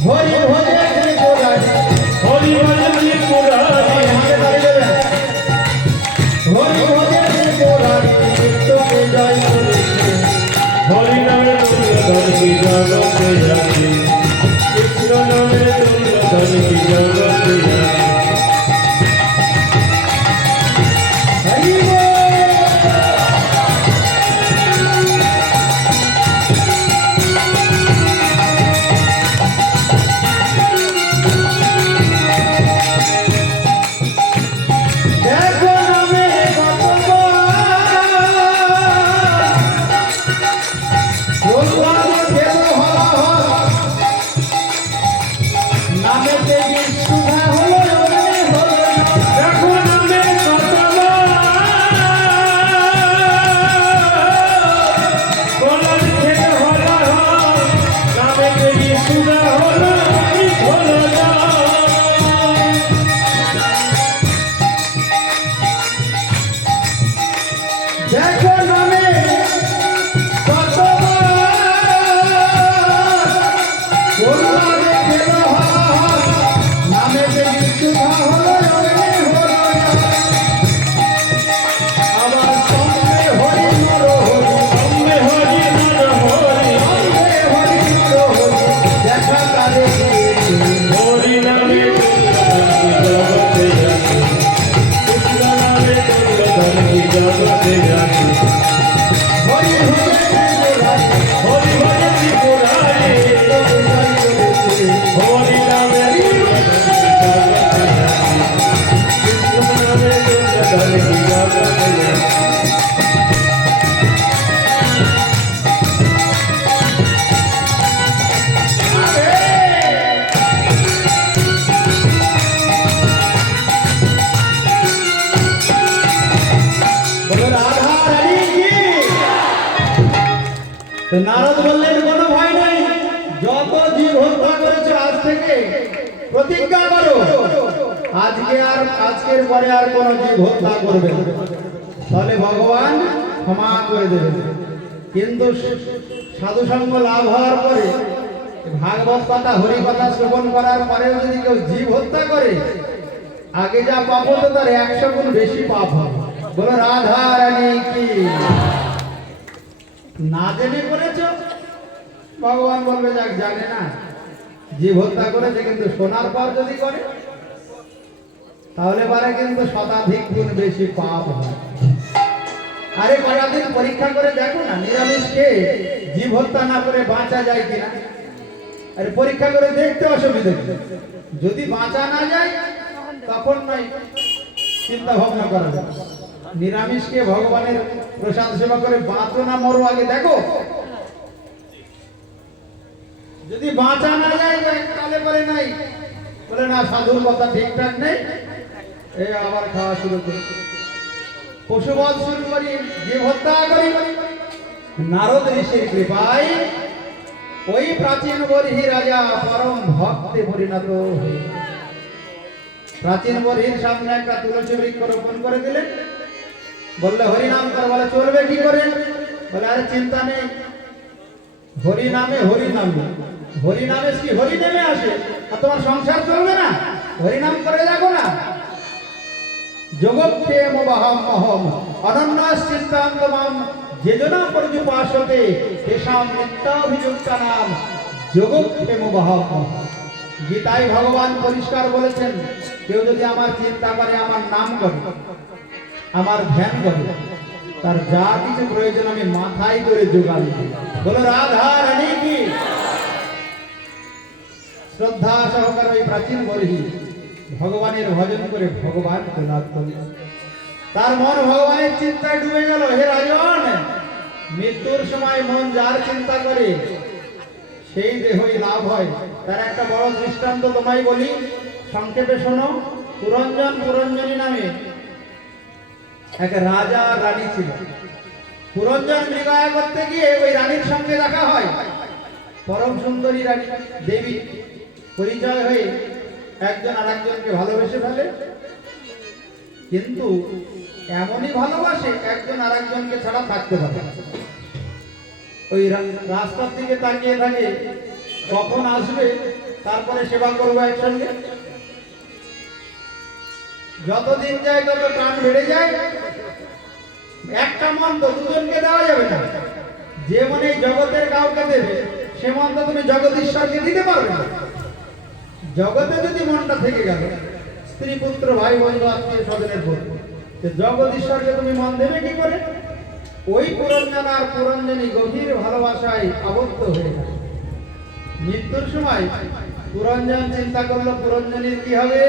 হরি ভোজে ত্রিপুরারি হরি ভজে ত্রিপুরারি হাতে তালি দেবেন হরি ভোজে ত্রিপুরারি মৃত্যুকে জয় করেছে হরি নামের তুল্য ধন কি জগতে আছে কৃষ্ণ নামের তুল্য ধন কি জগতে আছে হরি বল। দেখো নামে কত প্রহ্লাদ দেব নামেতে বিশুদ্ধা হলো রমণী হলো দেখো নামে কতবার কোলার থেকে হলা হয় নামে দেবী সুধা হলো আমি হলো না দেখো নামে প্রহ্লাদ দেব নামেতে বিশুদ্ধা হলো রমণী হলো আবার সঙ্গে হরি নর হরি অম্বে হরি নর হরি সঙ্গে হরি নর হরি দেখা তারে গিয়েছে হরি নামে জগতে আছে কৃষ্ণ নামে তুল্য ধন কি জগতে আছে হরি ভজে ত্রিপুরারি হরি ভজে ত্রিপুরারি তোকে জয় করেছে হরি নামে তুল্য ধন কি জগতে আছে কৃষ্ণ নামে তুল্য ধন কি জগতে আছে বলো রাধা রানী কি তো নারদ বললেন কোনো ভয় নাই যত জীব হত্যা করেছো আজ থেকে প্রতিজ্ঞা করো আজকের পরে আর কোনো জীব হত্যা করবে না। তাহলে ভগবান ক্ষমা করে দেবেন কিন্তু সাধু সঙ্গ লাভ হওয়ার পরে ভাগবত কথা হরি কথা শ্রবণ করার পরেও যদি কেউ জীব হত্যা করে আগে যা পাপ হতো তার 100 গুণ বেশি পাপ হবে বলো রাধা রানী কি না জেনে করেছ ভগবান বলবে যাক জানে না জীব হত্যা করেছে কিন্তু শোনার পর যদি করে তাহলে পারে কিন্তু শতাধিক গুণ বেশি পাপ হয় আরে কটা দিন পরীক্ষা করে দেখো না নিরামিষ খেয়ে জীব হত্যা না করে বাঁচা যায় কিনা আরে পরীক্ষা করে দেখতে অসুবিধা কি যদি বাঁচা না যায় তখন নয় চিন্তা ভাবনা করা যায় নিরামিষকে ভগবানের প্রসাদ সেবা করে বাঁচো না মরো আগে দেখো যদি বাঁচা না যায় তাহলে পরে নাই বলে না, সাধুর কথা ঠিকঠাক নেই, এই আবার খাওয়া শুরু করি, পশুবধ শুরু করি, জীব হত্যা করি। নারদ ঋষির কৃপায় ওই প্রাচীন বরহি রাজা পরম ভক্তে পরিণত হয়ে প্রাচীন বরহির সামনে একটা তুলসী বৃক্ষ রোপণ করে দিলেন। বললে হরিনাম কর, বলে চলবে কি করে? বলে আরে চিন্তা নেই, হরিনামে হরিনামে হরিনামে কি হরি নেমে আসে, আর তোমার সংসার চলবে না? হরিনাম করে দেখো না। জগৎপ্রেম বাহম অহম অনন্যাশ্চিন্তান্তমাম যেজনা পর্যুপাসতে তেষাম নিত্যাভিযুক্তানাম জগৎপ্রেম বাহম অহম। গীতায় ভগবান পরিষ্কার বলেছেন, কেউ যদি আমার চিন্তা করে, আমার নাম করে, আমার ধ্যান করে, তার যা কিছু প্রয়োজন আমি মাথায় করে যোগান দিই। বলো রাধা রানী কি? শ্রদ্ধা সহকারে ওই প্রাচীন বরহি ভগবানের ভজন করে ভগবানকে লাভ করল। তার মন ভগবানের চিন্তায় ডুবে গেল। হে রাজন, মৃত্যুর সময় মন যার চিন্তা করে সেই দেহই লাভ হয়। তার একটা বড় দৃষ্টান্ত তোমায় বলি, সংক্ষেপে শোনো। পুরঞ্জন পুরঞ্জনী নামে এক রাজা আর রানী ছিল। পুরঞ্জন মৃগয়া করতে গিয়ে ওই রানীর সঙ্গে দেখা হয়। পরম সুন্দরী রানী দেবী, পরিচয় হয়ে একজন আর একজনকে ভালোবেসে ফেলে। কিন্তু এমনই ভালোবাসে একজন আর একজনকে ছাড়া থাকতে পারে না। ওই রাস্তার দিকে তাকিয়ে থাকে, কখন আসবে, তারপরে সেবা করবো একসঙ্গে। যতদিন যায় তত প্রাণ বেড়ে যায়। একটা মন তো দুজনকে দেওয়া যাবে না। যে মনে জগতের কাউকে দেবে, সে মন তো তুমি জগৎ ঈশ্বরকে দিতে পারবে না। জগতে যদি মনটা থেকে গেল, স্ত্রী পুত্র ভাই বন্ধু আত্মীয় স্বজনের প্রতি, জগৎ ঈশ্বরকে তুমি মন দেবে কি করে? ওই পুরঞ্জন আর পুরঞ্জনী গভীর ভালোবাসায় আবদ্ধ হয়ে গেল। মৃত্যুর সময় পুরঞ্জন চিন্তা করলো পুরঞ্জনীর কি হবে,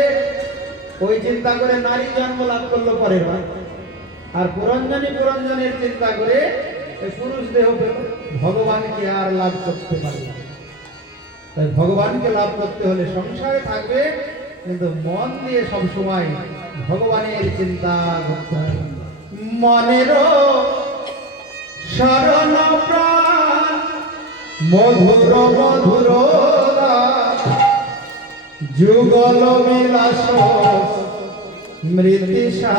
ওই চিন্তা করে নারী জন্ম লাভ করলো পরের বার। আর পুরঞ্জনী পুরঞ্জনের চিন্তা করে এই পুরুষ দেহ পেল। ভগবানকে আর লাভ করতে পারল না। তাই ভগবানকে লাভ করতে হলে সংসারে থাকবে, কিন্তু মন দিয়ে সব সময় ভগবানের চিন্তা করতে হবে। মনের শরণ প্রাণ মধুর মধুর যুগল বিলাস মৃতিশা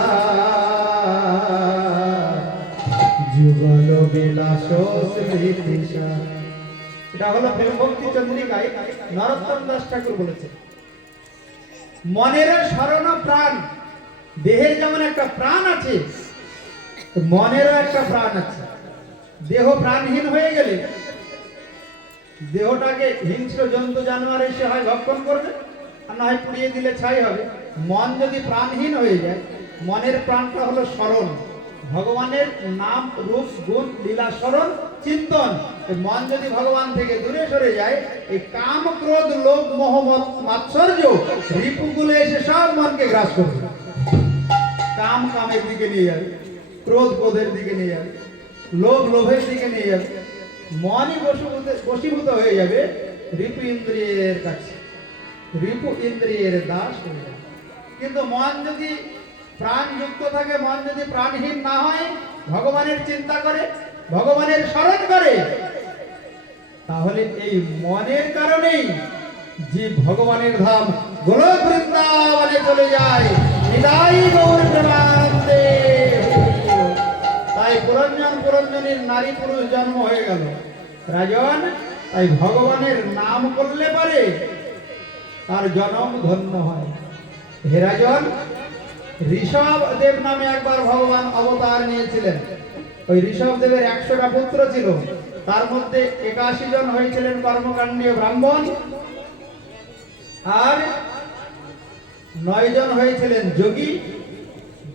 যুগল বিলাস মৃতিশা। এটা হলো প্রেম ভক্তি চন্দ্রিকায় নরোত্তম দাস ঠাকুর বলেছেন। মনের শরণ প্রাণ, দেহের যেমন একটা প্রাণ আছে, মনেরও একটা প্রাণ আছে। দেহ প্রাণহীন হয়ে গেলে দেহটাকে হিংস্র জন্তু জানোয়ার এসে হয় ভক্ষণ করবে, আর না হয় পুড়িয়ে দিলে ছাই হবে। মন যদি প্রাণহীন হয়ে যায়, মনের প্রাণটা হলো স্মরণ, ভগবানের নাম রূপ গুণ লীলা স্মরণ চিন্তন। মন যদি ভগবান থেকে দূরে সরে যায়, এই কাম ক্রোধ লোভ মোহ মাৎসর্য রিপুগুলো এসে সব মনকে গ্রাস করবে। কাম কামের দিকে নিয়ে যাবে, ক্রোধ ক্রোধের দিকে নিয়ে যাবে, লোভ লোভের দিকে নিয়ে যাবে। মনই বশীভূত হয়ে যাবে রিপু ইন্দ্রিয়ের কাছে, রিপু ইন্দ্রিয়ের দাস হয়ে যাবে। কিন্তু মন যদি প্রাণ যুক্ত থাকে, মন যদি প্রাণহীন না হয়, ভগবানের চিন্তা করে, ভগবানের স্মরণ করে, তাহলে এই মনের কারণেই যে ভগবানের ধাম গোলক বৃন্দাবনে চলে যায়। নিতাই গৌর প্রেমানন্দে। তাই পুরঞ্জন পুরঞ্জনীর নারী পুরুষ জন্ম হয়ে গেল। রাজন তাই ভগবানের নাম করলে পারে তার জন্ম ধন্য হয়। হে রাজন, ঋষভ দেব নামে একবার ভগবান অবতার নিয়েছিলেন। ওই ঋষভ দেবের 100টা পুত্র ছিল, তার মধ্যে 81 জন হয়েছিলেন কর্মকাণ্ডীয় ব্রাহ্মণ, আর 9 জন হয়েছিলেন যোগী,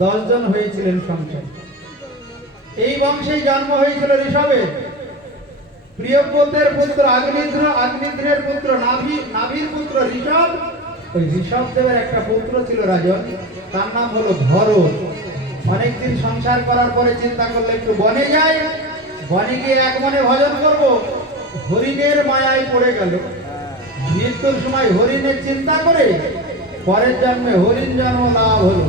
10 জন হয়েছিলেন সংসারী। এই বংশেই জন্ম হয়েছিল ঋষভের। প্রিয়ব্রতের পুত্র আগ্নিধ্র, আগ্নিধ্রের পুত্র নাভি, নাভির পুত্র ঋষভ। ওই ঋষভ দেবের একটা পুত্র ছিল রাজন, তার নাম হলো ভরত। অনেকদিন সংসার করার পরে চিন্তা করলে একটু বনে যায়, বনে গিয়ে এক মনে ভজন করব। হরিণের মায়ায় পড়ে গেল। মৃত্যুর সময় হরিণের চিন্তা করে পরের জন্মে হরিণ জন্ম লাভ হলো।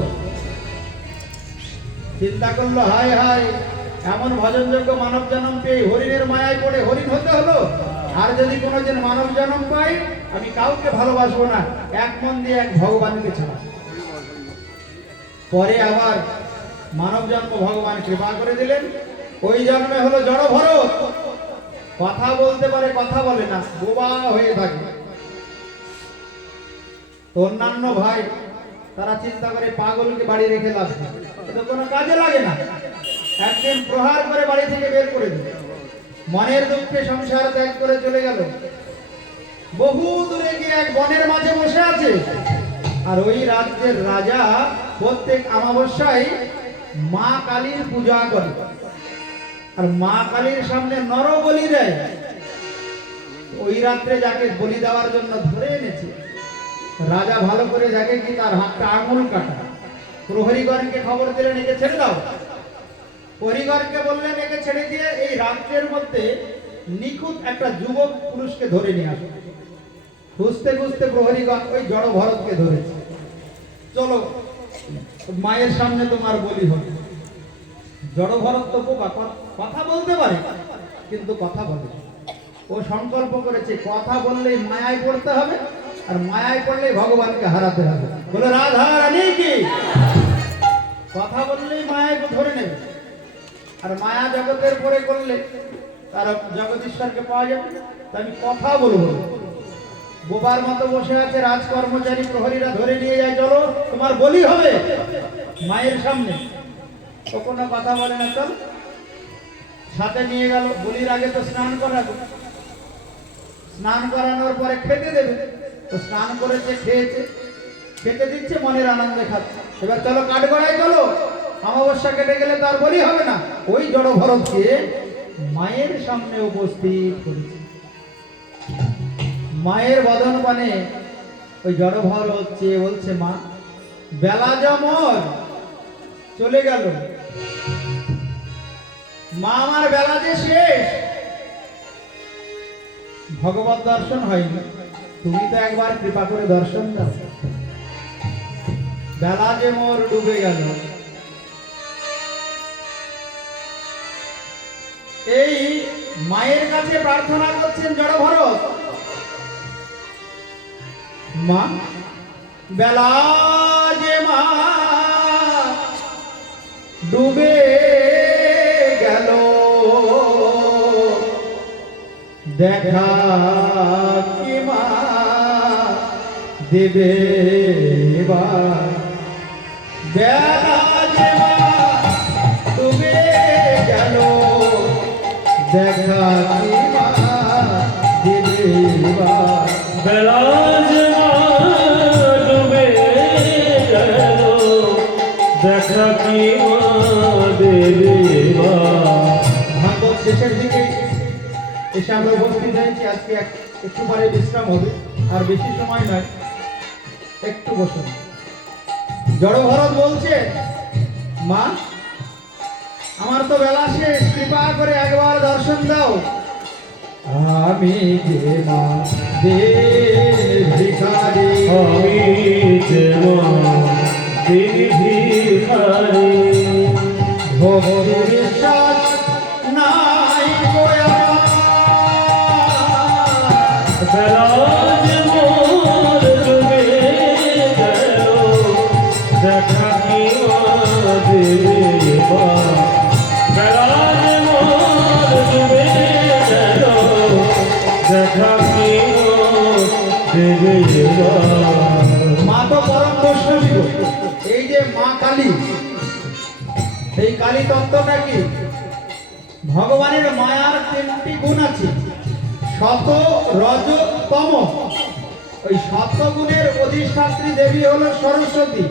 চিন্তা করলো, হায় হায়, এমন ভজনযোগ্য মানব জন্ম পেয়ে হরিণের মায়ায় পড়ে হরিণ হতে হলো। আর যদি কোনোদিন মানব জন্ম পাই, আমি কাউকে ভালোবাসবো না, এক মন দিয়ে এক ভগবানকে ছাড়া। পরে আবার মানব জন্ম ভগবান কৃপা করে দিলেন। ওই জন্মে হলো জড় ভরত। কথা বলতে পারে, কথা বলে না, বোবা হয়ে থাকে। তো অন্যান্য ভাই তারা চিন্তা করে পাগলকে বাড়ি রেখে লাভ নেই, এটা কোনো কাজে লাগে না। একদিন প্রহার করে বাড়ি থেকে বের করে দিল। মনের দুঃখে সংসার ত্যাগ করে চলে গেল। বহু দূরে গিয়ে এক বনের মাঝে বসে আছে। আর ওই রাজ্যের রাজা প্রত্যেক অমাবস্যায় মা কালীর পূজা করে, আর মা কালীর সামনে নর বলি দেয়। ওই রাত্রে যাকে বলি দেওয়ার জন্য ধরে এনেছে, রাজা ভালো করে দেখে কি তার হাতটা আঙুল কাটা। প্রহরীগণকে খবর দিলেন, একে ছেড়ে দাও। প্রহরীগণকে বললেন, একে ছেড়ে দিয়ে এই রাত্রের মধ্যে নিখুঁত একটা যুবক পুরুষকে ধরে নিয়ে আসো। খুঁজতে খুঁজতে প্রহরীগণ ওই জড় ভরতকে ধরেছে। চলো, মায়ের সামনে তোমার বলি হবে। জড় ভরত তো বোকা, কথা বলতে পারে কিন্তু কথা বলে। ও সংকল্প করেছে কথা বললেই মায়ায় পড়তে হবে, আর মায়ায় পড়লেই ভগবানকে হারাতে হবে। বলে, রাধা রানী কি কথা বললেই মায়ায় ধরে নেবে, আর মায়া জগতের পরে করলে তার জগদীশ্বরকে পাওয়া যাবে। তা আমি কথা বলবো। বোবার মতো বসে আছে, রাজকর্মচারী প্রহরীরা ধরে নিয়ে যায়, চলো তোমার বলি হবে মায়ের সামনে। ও কোনো কথা বলে না, চল। সাথে নিয়ে গেল। বলির আগে তো স্নান করাবে, স্নান করানোর পরে খেতে দেবে। তো স্নান করেছে, খেয়েছে, খেতে দিচ্ছে, মনের আনন্দে খাচ্ছে। এবার চলো কাঠগড়ায় চলো, অমাবস্যা কেটে গেলে তার বলি হবে না। ওই জড় ভরতকে মায়ের সামনে উপস্থিত করেছে। মায়ের বদন পানে ওই জড় ভরত চেয়ে বলছে, মা, বেলা যেমন চলে গেল, মা আমার বেলা যে শেষ, ভগবত দর্শন হয়নি, তুমি তো একবার কৃপা করে দর্শন দাও। বেলা যে মোর ডুবে গেল। এই মায়ের কাছে প্রার্থনা করছেন জড় ভরত, মা, বেলা যে মা ডুবে গেল, দেখা কি মা দেবে বেলা যে মা ডুবে গেল, দেখা কি মা দেবে বেলা যে মা ডুবে গেল, দেখা কি মা দেবে। ভাগবত শেষের দিকে এসে আমরা উপস্থিত হয়েছি। আজকে একটু পরে বিশ্রাম হবে, আর বেশি সময় নয়, একটু বসুন। জড় ভরত বলছে, মা, আমার তো বেলা শেষ, কৃপা করে একবার দর্শন দাও। আমি যে মা ভিখারি, আমি যে মা ভিখারি, ভক্তি বিশ্বাস নাই গোয়া। বেলা যে মোর ডুবে গেল, দেখা কি মা দেবে। বেলা যে মোর ডুবে গেল, দেখা কি মা দেবে। মা তো পরম বৈষ্ণবী গো। এই যে মা কালী, এই কালী তত্ত্বটা কি? ভগবানের মায়ার তিনটি গুণ আছে, শত, রজ, তম। ওই সত্যগুণের অধিষ্ঠাত্রী দেবী হলো সরস্বতী,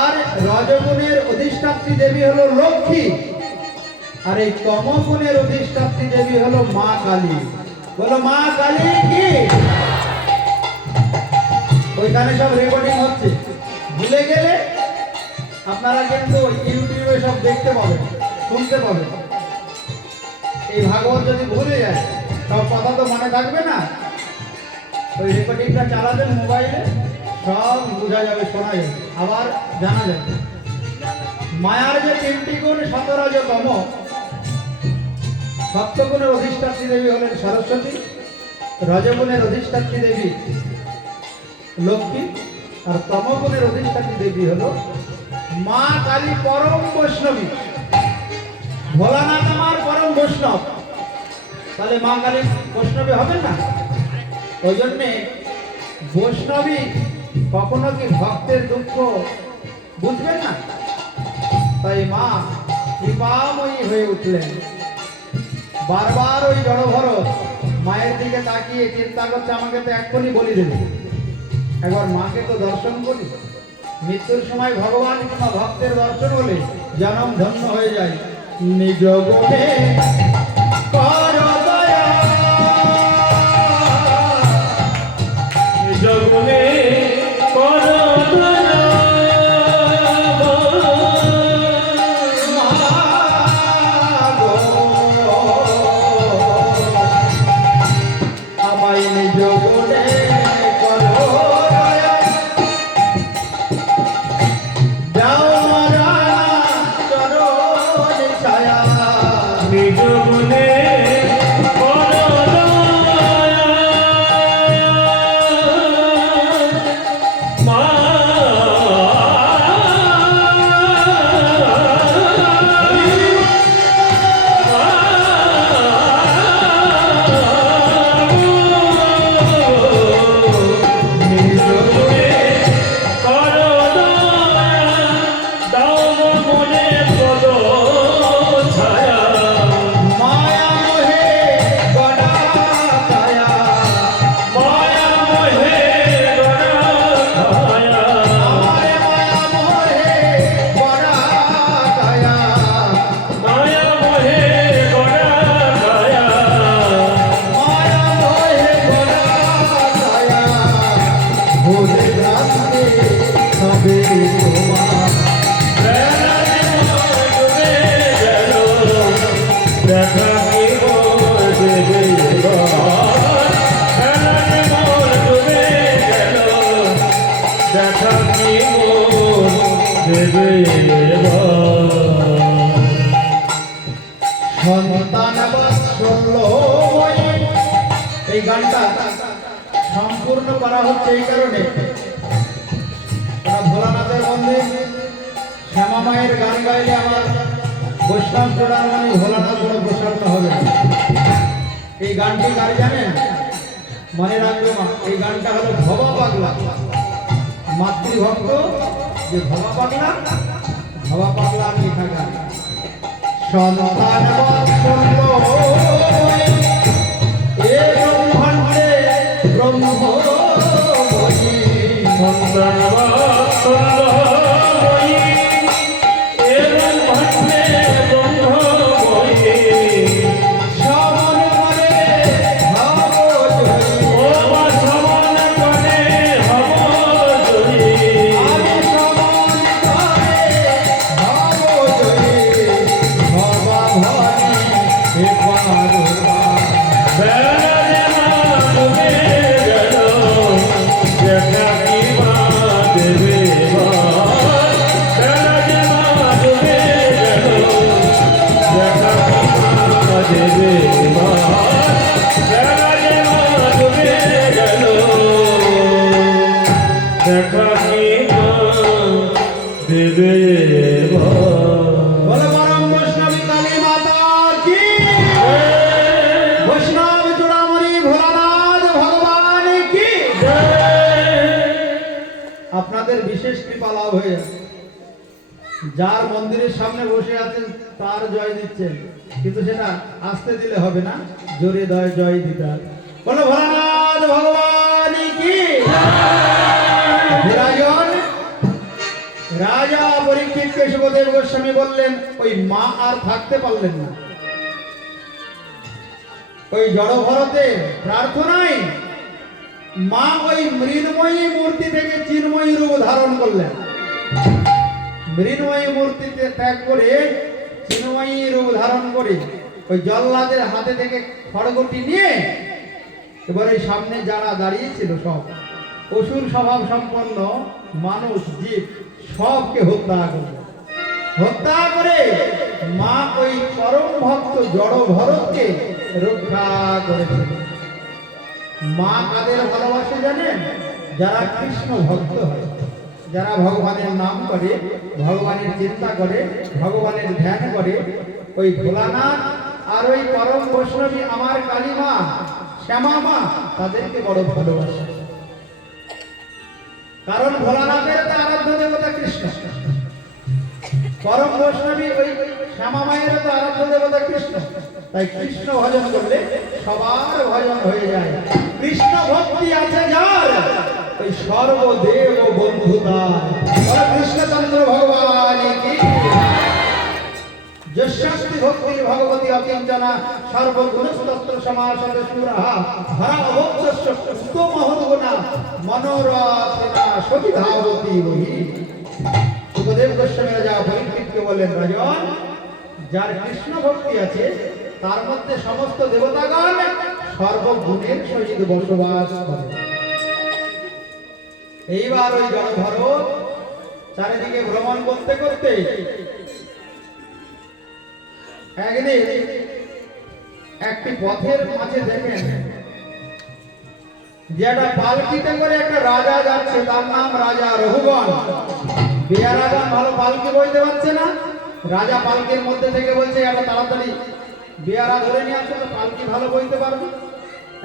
আর রজগুণের অধিষ্ঠাত্রী দেবী হলো লক্ষ্মী, আর এই তমগুণের অধিষ্ঠাত্রী দেবী হলো মা কালী। বলো, মা কালী কি? ওইখানে সব রেকর্ডিং হচ্ছে, ভুলে গেলে আপনারা কিন্তু ইউটিউবে সব দেখতে পাবেন, শুনতে পাবেন। এই ভাগবত যদি ভুলে যায়, সব কথা তো মনে থাকবে না। ওই রেকর্ডিংটা চালাবেন মোবাইলে, সব বোঝা যাবে, শোনা যাবে, আবার জানা যাবে। মায়ার যে 3টি গুণ, সতরজতম। সপ্তগুণের অধিষ্ঠাত্রী দেবী হলেন সরস্বতী, রজগুণের অধিষ্ঠাত্রী দেবী লক্ষ্মী, আর তমগুণের অধিষ্ঠাত্রী দেবী হলো মা কালী, পরম বৈষ্ণবী। ভোলানাথ আমার পরম বৈষ্ণব, তাহলে মা কালী বৈষ্ণবী হবেন না? ওই জন্যে বৈষ্ণবী কখনো কি ভক্তের দুঃখ বুঝবেন না? তাই মা কৃপাময়ী হয়ে উঠলেন। বারবার ওই জড়ভরত মায়ের দিকে তাকিয়ে চিন্তা করছে, আমাকে তো এক্ষুনি বলি দেবে, একবার মাকে তো দর্শন করি। মৃত্যুর সময় ভগবান কিংবা ভক্তের দর্শন হলে জনম ধন্য হয়ে যায়। নিজ গুণে কর দয়া, জগনে কর দয়া, মা গো, আমায় নিজ গুণে কর দয়া, দাও মারা চরণ ছায়া। নিজ গুণে কর দয়া, মা নিজ গুণে কর দয়া, দাও মনে পদ ছায়া, মায়া মোহে গড়া ছায়া, মায়া মোহে গড়া ছায়া, আমারে মায়া মোহে গড়া ছায়া, মায়া মোহে গড়া ছায়া, মায়া মোহে গড়া ছায়া। ভুলে রাখতে হবে তোমার, বেড়ালে মনে গেল, দেখা কি দেবে বেড়ালে মনে গেল, দেখা কি দেবে সন্তান বাৎসল্য হয়ে। এই গানটা সম্পূর্ণ করা হচ্ছে এই কারণে, ওরা ভোলানাথের মন্দির শ্যামা মায়ের গান গাইলে আমার বৈষ্ণব চূড়ামণি ভোলানাথ বড় প্রসন্ন হবে না। এই গানটি কার জানেন? মনে রাখবে মা, এই গানটা হলো ভবা পাগলা, মাতৃভক্ত যে ভবা পাগলা, ভবা পাগলা লেখা গান। সন্তান বাৎসল্য হয়ে, এ ব্রহ্মাণ্ডে ব্রহ্মময়ী, সন্তান বাৎসল্যময়ী, এবং ভান্ডে ব্রহ্মময়ী, সমান করে ভবজয়ী, ও মা সমান করে হব জয়ী, আমি সমান করে ভবজয়ী, ভবা ভরে হে পারবা। বেড়ালে মা ডুবে গেল, দেখা কি মা দেবে বেড়ালে মা ডুবে গেল, দেখা কি মা দেবে বেড়ালে মা ডুবে গেল, দেখা কি মা দেবে বলে পরম বৈষ্ণবী কালী মাতা কি, বৈষ্ণব চূড়ামণি ভোলানাথ ভগবান কি। আপনাদের বিশেষ কৃপা লাভ হয়ে যাবে। যার মন্দিরের সামনে বসে আছেন তার জয় দিচ্ছেন, কিন্তু সেটা আসতে দিলে হবে না, জোরে জয় দিতে হবে। বলো ভোলানাথ ভগবান কি। বিরাজন রাজা পরীক্ষিতকে শুভদেব গোস্বামী বললেন, ওই মা আর থাকতে পারলেন না। ওই জড়ভরতের প্রার্থনায় মা ওই মৃন্ময়ী মূর্তি থেকে চিন্ময়ী রূপ ধারণ করলেন। মৃন্ময়ী মূর্তিতে ত্যাগ করে চিন্ময়ী রূপ ধারণ করে ওই জল্লাদের হাতে থেকে খড়গটি নিয়ে এবার এই সামনে যারা দাঁড়িয়েছিল সব অসুর স্বভাব সম্পন্ন মানুষ জীব সবকে হত্যা করবে। হত্যা করে মা ওই পরম ভক্ত জড় ভরতকে রক্ষা করেছিল। মা কাদের ভালোবাসে জানেন? যারা কৃষ্ণ ভক্ত হয়, যারা ভগবানের নাম করে, ভগবানের চিন্তা করে, ভগবানের ধ্যান করে, ওই ভোলানাথ আর ওই পরম বৈষ্ণবী আমার কালী মা, শ্যামা মা, তাদেরকে বড় ভালোবাসে। কারণ ভোলানাথের তো আরাধ্য দেবতা কৃষ্ণ, পরম বৈষ্ণবী ওই শ্যামা মায়ের তো আরাধ্য দেবতা কৃষ্ণ। তাই কৃষ্ণ ভজন করলে সবার ভজন হয়ে যায়। কৃষ্ণ ভক্তি আছে যার, ওই সর্বদেব বন্ধু তার। কৃষ্ণচন্দ্র ভগবান কি যশস্তি ভক্তি ভগবতী অকিঞ্চনা সর্বগুণস্তত্র সমাসতে সুরহা হরা অভক্তস্য উত্তমহৎগুণা মনোরথেনা সবিধাবতী বহি। সুখদেব গোস্বামী রাজা পরীক্ষিতকে বললেন, রাজন, যার কৃষ্ণ ভক্তি আছে তার মধ্যে সমস্ত দেবতাগণ সর্বগুণের সহিত বসবাস করে। এইবার ওই জড়ভরত চারিদিকে ভ্রমণ করতে করতে একদিন একটি পথের মাঝে দেখেন যে একটা পালকিতে করে একটা রাজা যাচ্ছে, তার নাম রাজা রঘুগণ। বেয়ারাগণ ভালো পালকি বইতে পারছে না, রাজা পালকির মধ্যে থেকে বলছে, একটা তাড়াতাড়ি বেয়ারা ধরে নিয়ে আসো, তো পালকি ভালো বইতে পারবে।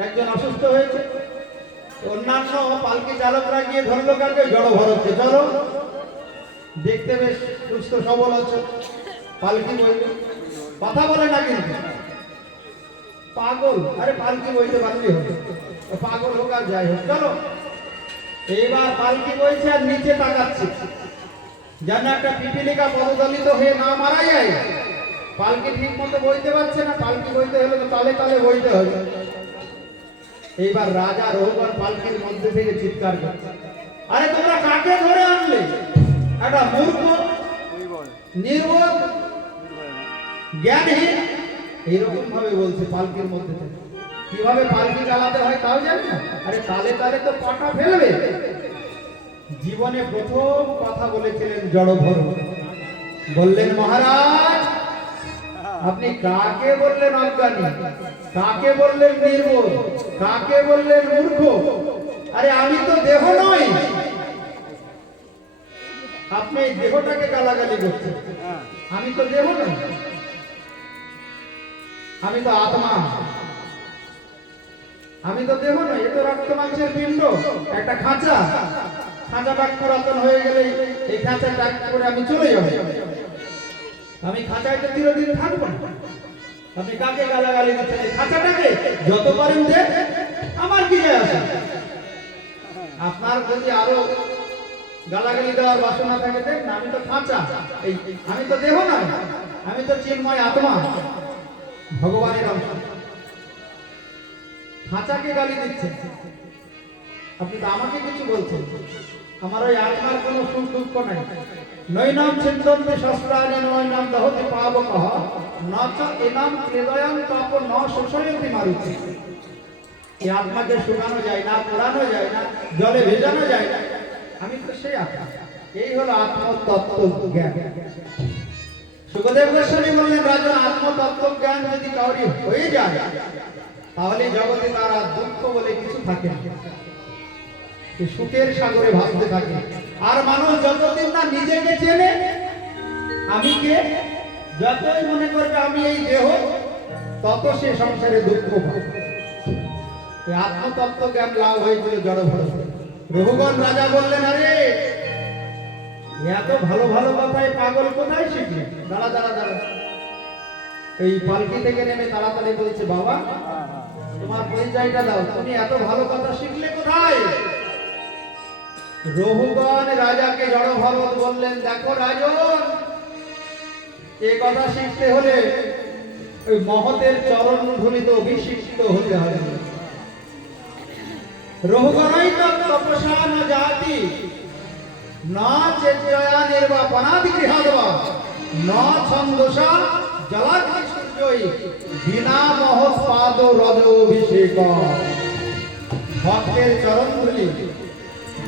একজন অসুস্থ হয়েছে, অন্যান্য পালকি চালকরা গিয়ে ধরলো কাকে? জড়ভরতকে। চলো, দেখতে বেশ সুস্থ সবল আছে, পালকি বইবে। কথা বলে না কিন্তু, পাগল। আরে পালকি বইতে পারলেই হবে, পাগল হোক আর যাই হোক, চলো। এইবার পালকি বইছে আর নিচে তাকাচ্ছে যেন একটা পিপিলিকা পদদলিত হয়ে না মারা যায়। পালকি ঠিক মতো বইতে পারছে না, পালকি বইতে হলে তো তালে তালে বইতে হবে। এইবার রাজা রঘুগণ পালকির মধ্যে থেকে চিৎকার করছে, আরে তোমরা কাকে ধরে আনলে? একটা মূর্খ, নির্বোধ, জ্ঞানহীন, এইরকম ভাবে বলছে পালকির মধ্যে থেকে। কিভাবে পালকি চালাতে হয় তাও জানি না। আরে তালে তালে তো পাটা ফেলবে। জীবনে প্রথম কথা বলেছিলেন জড়ভরত, বললেন, মহারাজ, আপনি কাকে বললেন অজ্ঞানী, কাকে বললেন নির্বোধ, কাকে বললেন মূর্খ? আরে আমি তো দেহ নই। আপনি এই দেহটাকে গালাগালি করছেন। আমি তো দেহ নই, আমি তো আত্মা। আমি তো দেহ নই, এ তো রক্ত মাংসের পিণ্ড, একটা খাঁচা। খাঁচাটা পুরাতন হয়ে গেলে এই খাঁচা টাক করে আমি চলে যাব। আমি খাঁচায় তো চিরদিন থাকবো না। আপনি কাকে গালাগালি দিচ্ছেন? এই খাঁচাটাকে যত পারেন যে, আমার কি যায় আসে? আপনার যদি আরো গালাগালি দেওয়ার বাসনা থাকে দেন না। আমি তো খাঁচা, আমি তো দেহ নয়, আমি তো চিন্ময় আত্মা, ভগবানের অংশ। খাঁচাকে গালি দিচ্ছেন আপনি, তো আমাকে কিছু বলছেন। আমার ওই আত্মার কোনো সুখ দুঃখ নাই। নৈনাম চিন্তন্তে শস্ত্রাণি নৈনাম দহতি পাবকঃ নচ এনাম হৃদয়ং তপ ন শোষয়তি মারুতি। এই আত্মাকে শুকানো যায় না, পোড়ানো যায় না, জলে ভেজানো যায় না। আমি তো সেই আত্মা। এই হলো আত্মতত্ত্ব জ্ঞান। সুখদেব গোস্বামী বললেন, রাজন, আত্মতত্ত্ব জ্ঞান যদি কাউরি হয়ে যায় তাহলে জগতে তার আর দুঃখ বলে কিছু থাকে না। সুখের সাগরে ভাসতে থাকে। আর মানুষ যতদিন না নিজেকে চেনে, আমি কে, যতই মনে করবে আমি এই দেহ, তত সে সংসারে দুঃখ পায়। আত্মতত্ত্ব জ্ঞান লাভ হয়েছিল জড়ভরত। রঘুগণ রাজা বললেন, আরে এত ভালো ভালো কথায় পাগল কোথায় শিখলে? দাঁড়া দাঁড়া দাঁড়া। এই পালকি থেকে নেমে তাড়াতাড়ি বলছে, বাবা, তোমার পরিচয়টা দাও, তুমি এত ভালো কথা শিখলে কোথায়? রঘুগণ রাজাকে জড়ভরত বললেন, দেখো রাজন, এই কথা শিখতে হলে ওই মহতের চরণ ধুলিতে অভিষিক্ত হতে হবে। রঘুগণই তপসা ন জাতি না চেতয়া নির্বাপনাদি গৃহাদবা না ছন্দসা জলাগ্নি সূর্যই বিনা মহৎ পাদ রজ অভিষেক। ভক্তের চরণ ধুলি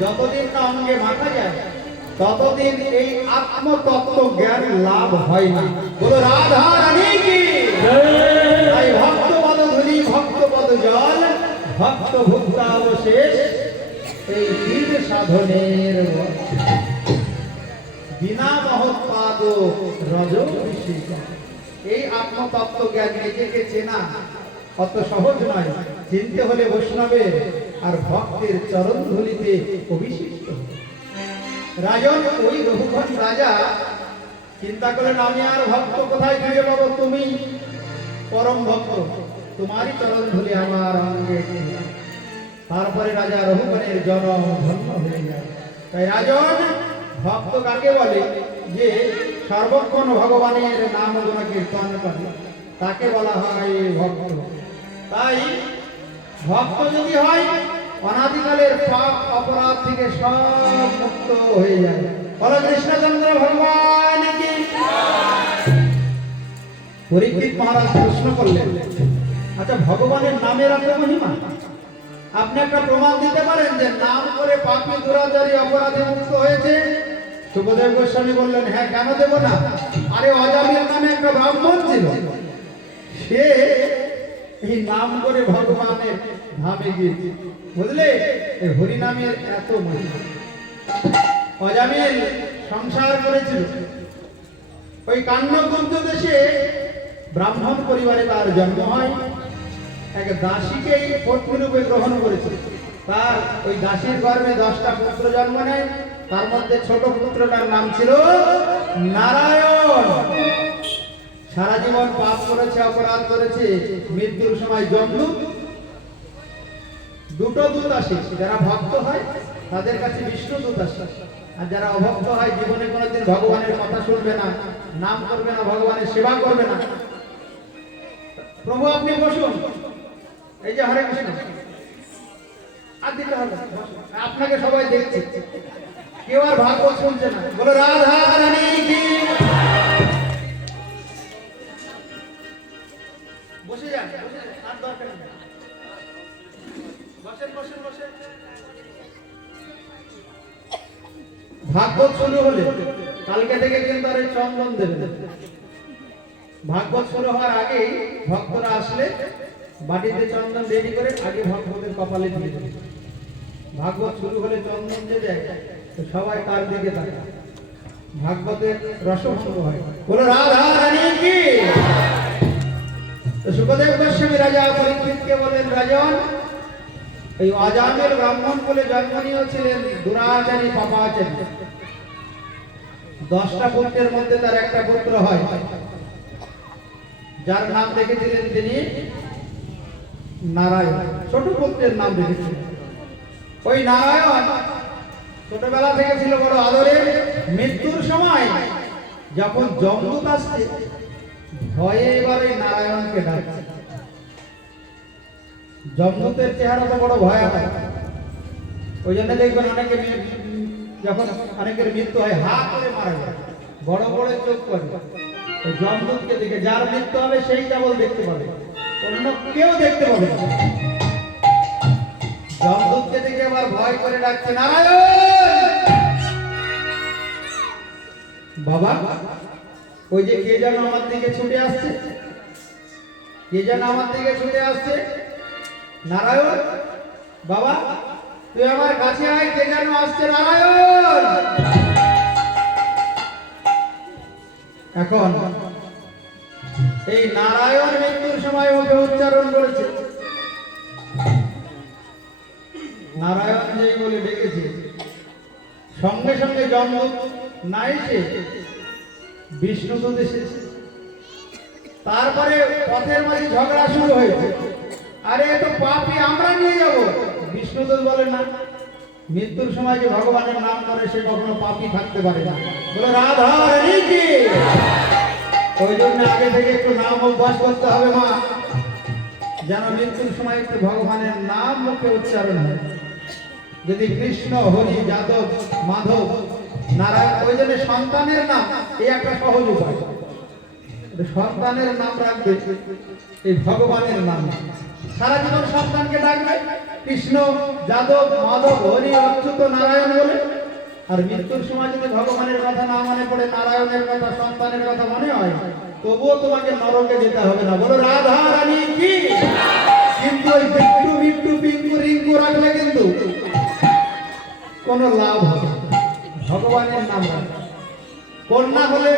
যতদিন না অঙ্গে মাখা যায় ততদিন এই আত্মতত্ত্ব জ্ঞান লাভ হয় না। বলো রাধা রানী কি তাই ভক্তপদ ধুলি ভক্তপদ জল ভক্ত ভুক্তাবশেষ এই বীর সাধনের বিনা মহৎপাদ রজ অভিষেক। এই আত্মতত্ত্ব জ্ঞান নিজেকে চেনা অত সহজ নয়। চিনতে হলে বৈষ্ণবের আর ভক্তের চরণ ধুলিতে অভিষিক্ত। রাজন ওই রঘুখন রাজা চিন্তা করলেন, আমি আর ভক্ত কোথায় খুঁজে পাবো? তুমি পরম ভক্ত, তোমারই চরণ ধুলি আমার অঙ্গে। তারপরে রাজা রঘুবনের জনম ধন্য হয়ে যায়। তাই রাজন ভক্ত কাকে বলে? যে সর্বক্ষণ ভগবানের নাম গুণ কীর্তন করে, তাকে বলা হয় ভক্ত। তাই ভক্ত যদি হয় অনাদিকালের পাপ অপরাধ থেকে সব মুক্ত হয়ে যায়। বলো কৃষ্ণচন্দ্র ভগবান কি। পরীক্ষিত মহারাজ প্রশ্ন করলেন, আচ্ছা ভগবানের নামের এত মহিমা, আপনি একটা প্রমাণ দিতে পারেন যে নাম করে পাপী দুরাচারী অপরাধী মুক্ত হয়েছে? সুখদেব গোস্বামী বললেন, হ্যাঁ, কেন দেব না? আরে অজামিল নামে একটা ব্রাহ্মণ ছিল, সে এই নাম করে ভগবানের ধামে গিয়েছে। বুঝলে, এই হরি নামের এত মহিমা। অজামিল সংসার করেছিল। ওই কান্যকুব্জ দেশে ব্রাহ্মণ পরিবারে তার জন্ম হয়। এক দাসীকে এই পত্নী রূপে গ্রহণ করেছিল। তার ওই দাসীর গর্ভে 10টা পুত্র জন্ম নেয়। তার মধ্যে ছোট পুত্রটার নাম ছিল নারায়ণ। সারা জীবন পাপ করেছে, অপরাধ করেছে। মৃত্যুর সময় যমদূত, দুটো দূত আসে। যারা ভক্ত হয় তাদের কাছে বিষ্ণু দূত আসে, আর যারা অভক্ত হয় জীবনে কোনোদিন ভগবানের কথা শুনবে না, নাম করবে না, ভগবানের সেবা করবে না। প্রভু আপনি বসুন, এই যে হরে কৃষ্ণ, আর দিতে হবে, আপনাকে সবাই দেখছে, কেউ আর ভাগবত শুনছে না। বলো রাধা রানী কি। বসে যান, আর দরকার নেই, বসেন বসেন বসেন। ভাগবত শুরু হলে কালকে থেকে কিন্তু আর চন্দন দেবে। ভাগবত শুরু হওয়ার আগেই ভক্তরা আসলে বাটিতে চন্দন রেডি করে আগে ভগবতের কপালে দিয়ে দেবে। ভাগবত শুরু হলে চন্দন দিয়ে দেয়, তো সবাই তার দিকে তাকায়, ভাগবতের রসম শুরু হয়। বলো রাধা রানী কি। তো সুখদেব গোস্বামী রাজা পরীক্ষিতকে বলেন, রাজন, এই অজামিল ব্রাহ্মণ বলে জন্ম নিয়েছিলেন দুরাচারী পাপাচারী। 10টা পুত্রের মধ্যে তার একটা পুত্র হয়, যার নাম রেখেছিলেন তিনি নারায়ণ। ছোট পুত্রের নাম রেখেছিলেন। ওই নারায়ণ ছোটবেলা থেকে ছিল বড় আদরে। মৃত্যুর সময় যখন যমদূত আসছে, ভয়ে এবার ওই নারায়ণকে ডাকছে। যমদূতের চেহারা তো বড় ভয়ানক। ওই জন্য দেখবেন অনেকে যখন অনেকের মৃত্যু হয় হা করে মারা যায়, বড় বড় চোখ করে। ওই যমদূতকে দেখে যার মৃত্যু হবে সেই কেবল দেখতে পাবে, অন্য কেউ দেখতে পাবে না। যমদূতকে দেখে আবার ভয় করে ডাকছে, নারায়ণ বাবা। ওই যে কে যেন আমার দিকে ছুটে আসছে, কে যেন আমার দিকে ছুটে আসছে। নারায়ণ বাবা, তুই আমার কাছে আয়, কে যেন আসছে নারায়ণ। এখন এই নারায়ণ মৃত্যুর সময় ওকে উচ্চারণ করেছে। নারায়ণ যেই বলে ডেকেছে, সঙ্গে সঙ্গে যমদূত না এসে বিষ্ণুদূত এসেছে। তারপরে পথের মাঝে ঝগড়া শুরু হয়েছে, আরে এ তো পাপী, আমরা নিয়ে যাব। বিষ্ণুদূত বলে, না, মৃত্যুর সময় যে ভগবানের নাম করে সে কখনো পাপী থাকতে পারে না। বলে রাধা রানী কি। ওই জন্য আগে থেকে একটু নাম অভ্যাস করতে হবে মা, যেন মৃত্যুর সময় একটু ভগবানের নাম মুখে উচ্চারণ হয়। যদি কৃষ্ণ, হরি, যাদব, মাধব, নারায়ণ, ওই জন্য সন্তানের নাম এই একটা সহজ উপায়। সন্তানের নাম রাখবে এই ভগবানের নাম, সারা জীবন সন্তানকে ডাকবে। কৃষ্ণ যাদব মাধব হরি অচ্যুত নারায়ণ বলে। আর মৃত্যুর সময় যদি ভগবানের কথা না মনে পড়ে, নারায়ণের কথা, সন্তানের কথা মনে হয়, তবুও তোমাকে নরকে যেতে হবে না। বলো রাধা রানী কি। কিন্তু ওই বিট্টু বিট্টু পিঙ্কু রিঙ্কু রাখলে কিন্তু কোনো লাভ হবে না। ভগবানের নাম রাখবে। কন্যা হলে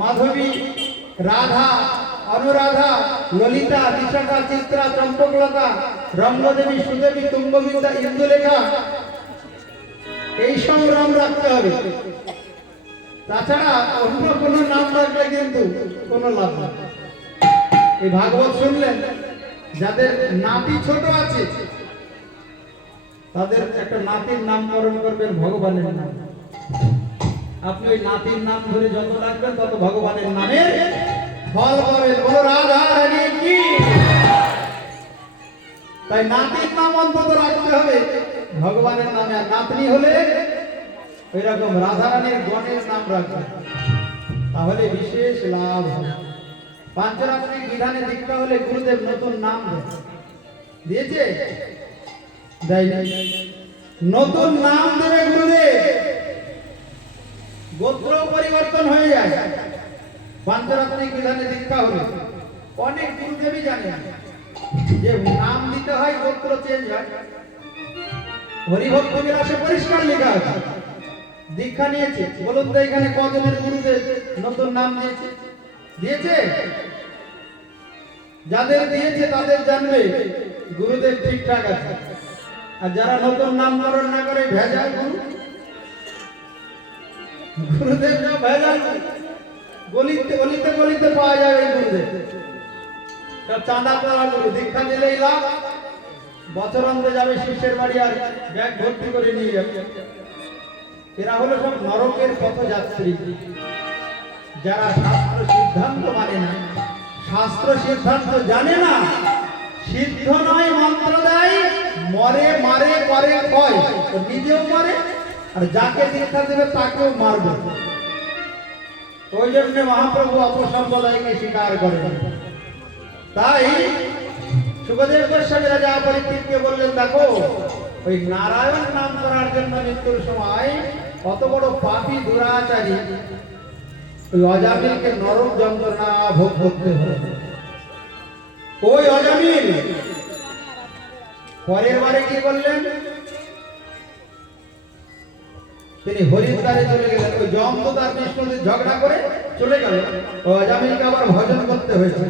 মাধবী, রাধা, অনুরাধা, ললিতা, বিশাখা, চিত্রা, চম্পকলতা, রঙ্গদেবী, সুদেবী, তুঙ্গবিদ্যা, ইন্দুলেখা, এইসব নাম রাখতে হবে। তাছাড়া অন্য কোনো নাম রাখলে কিন্তু কোনো লাভ নেই। এই ভাগবত শুনলেন, যাদের নাতি ছোট আছে তাদের একটা নাতির নামকরণ করবেন ভগবানের নাম। আপনি ওই নাতির নাম ধরে যত রাখবেন তত ভগবানের নামের ফল পাবেন। বলো রাধা রানী কি। তাই নাতির নাম অন্তত রাখতে হবে ভগবানের নামে। আর নাতনি হলে ওই রকম রাধা রানীর গণের নাম রাখবেন, তাহলে বিশেষ লাভ হবে। পাঞ্চরাত্রিক বিধানে দীক্ষা হলে গুরুদেব নতুন নাম দিয়েছে, দেয়নি। নতুন নাম দেবে গুরুদেব, গোত্র পরিবর্তন হয়ে যায় পাঞ্চরাত্রিক বিধানে দীক্ষা হলে। অনেক গুরুদেবই জানে যে নাম দিতে হয়, গোত্র চেঞ্জ হয়। হরিভক্ত বিলাসে পরিষ্কার লেখা আছে। দীক্ষা নিয়েছে, বলুন তো এখানে কজনের গুরুদেব নতুন নাম দিয়েছে? দিয়েছে? যাদের দিয়েছে তাদের জানবে গুরুদেব ঠিকঠাক আছে। আর যারা নতুন নামকরণ না করে ভেজাল গুরু, গুরুদেব না ভেজাল, গলিতে গলিতে গলিতে পাওয়া যাবে এই গুরুদেব। সব চাঁদা তোলা গুরু, দীক্ষা দিলেই লাভ, বছর অন্তে যাবে শিষ্যের বাড়ি আর ব্যাগ ভর্তি করে নিয়ে যাবে। এরা হলো সব নরকের পথযাত্রী, যারা শাস্ত্র সিদ্ধান্ত মানে না, শাস্ত্র সিদ্ধান্ত জানে না, সিদ্ধ নয় মন্ত্র দেয়, মরে মারে করে কয়, তো নিজেও মারে আর যাকে দীক্ষা দেবে তাকেও মারবে। ওই জন্য মহাপ্রভু অপসম্প্রদায়কে স্বীকার করেন। তাই সুখদেব গোস্বামী রাজা পরীক্ষিতকে বললেন, দেখো ওই নারায়ণ নাম করার জন্য মৃত্যুর সময় কত বড় পাপী দুরাচারী ওই অজামিলকে নরক যন্ত্রণা ভোগ করতে হবে। ওই অজামিল পরের বারে কি করলেন, তিনি হরিদ্বারে চলে গেলেন। ওই যম তো তার বিষ্ণুদের ঝগড়া করে চলে গেল, ওই অজামিলকে আবার ভজন করতে হয়েছে।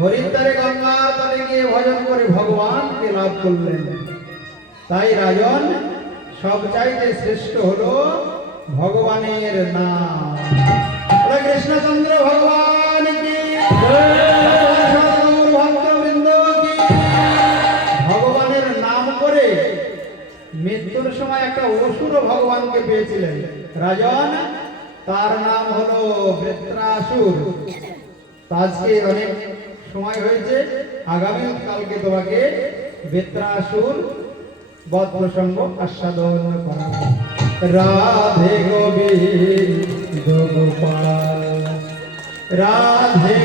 হরিদ্বারে গঙ্গার তলে গিয়ে ভজন করে ভগবানকে লাভ করলেন। তাই রাজন সবচাইতে শ্রেষ্ঠ হলো ভগবানের নাম। কৃষ্ণচন্দ্র ভগবান কি, ভক্তবৃন্দ কি। ভগবানের নাম করে মৃত্যুর সময় একটা অসুর ভগবানকে পেয়েছিলেন রাজন, তার নাম হলো বৃত্রাসুর। আজকে অনেক সময় হয়েছে, আগামী কালকে তোমাকে বৃত্রাসুর বধ প্রসঙ্গ আস্বাদন করা। রাধে গোবিন্দ গোপাল, রাধে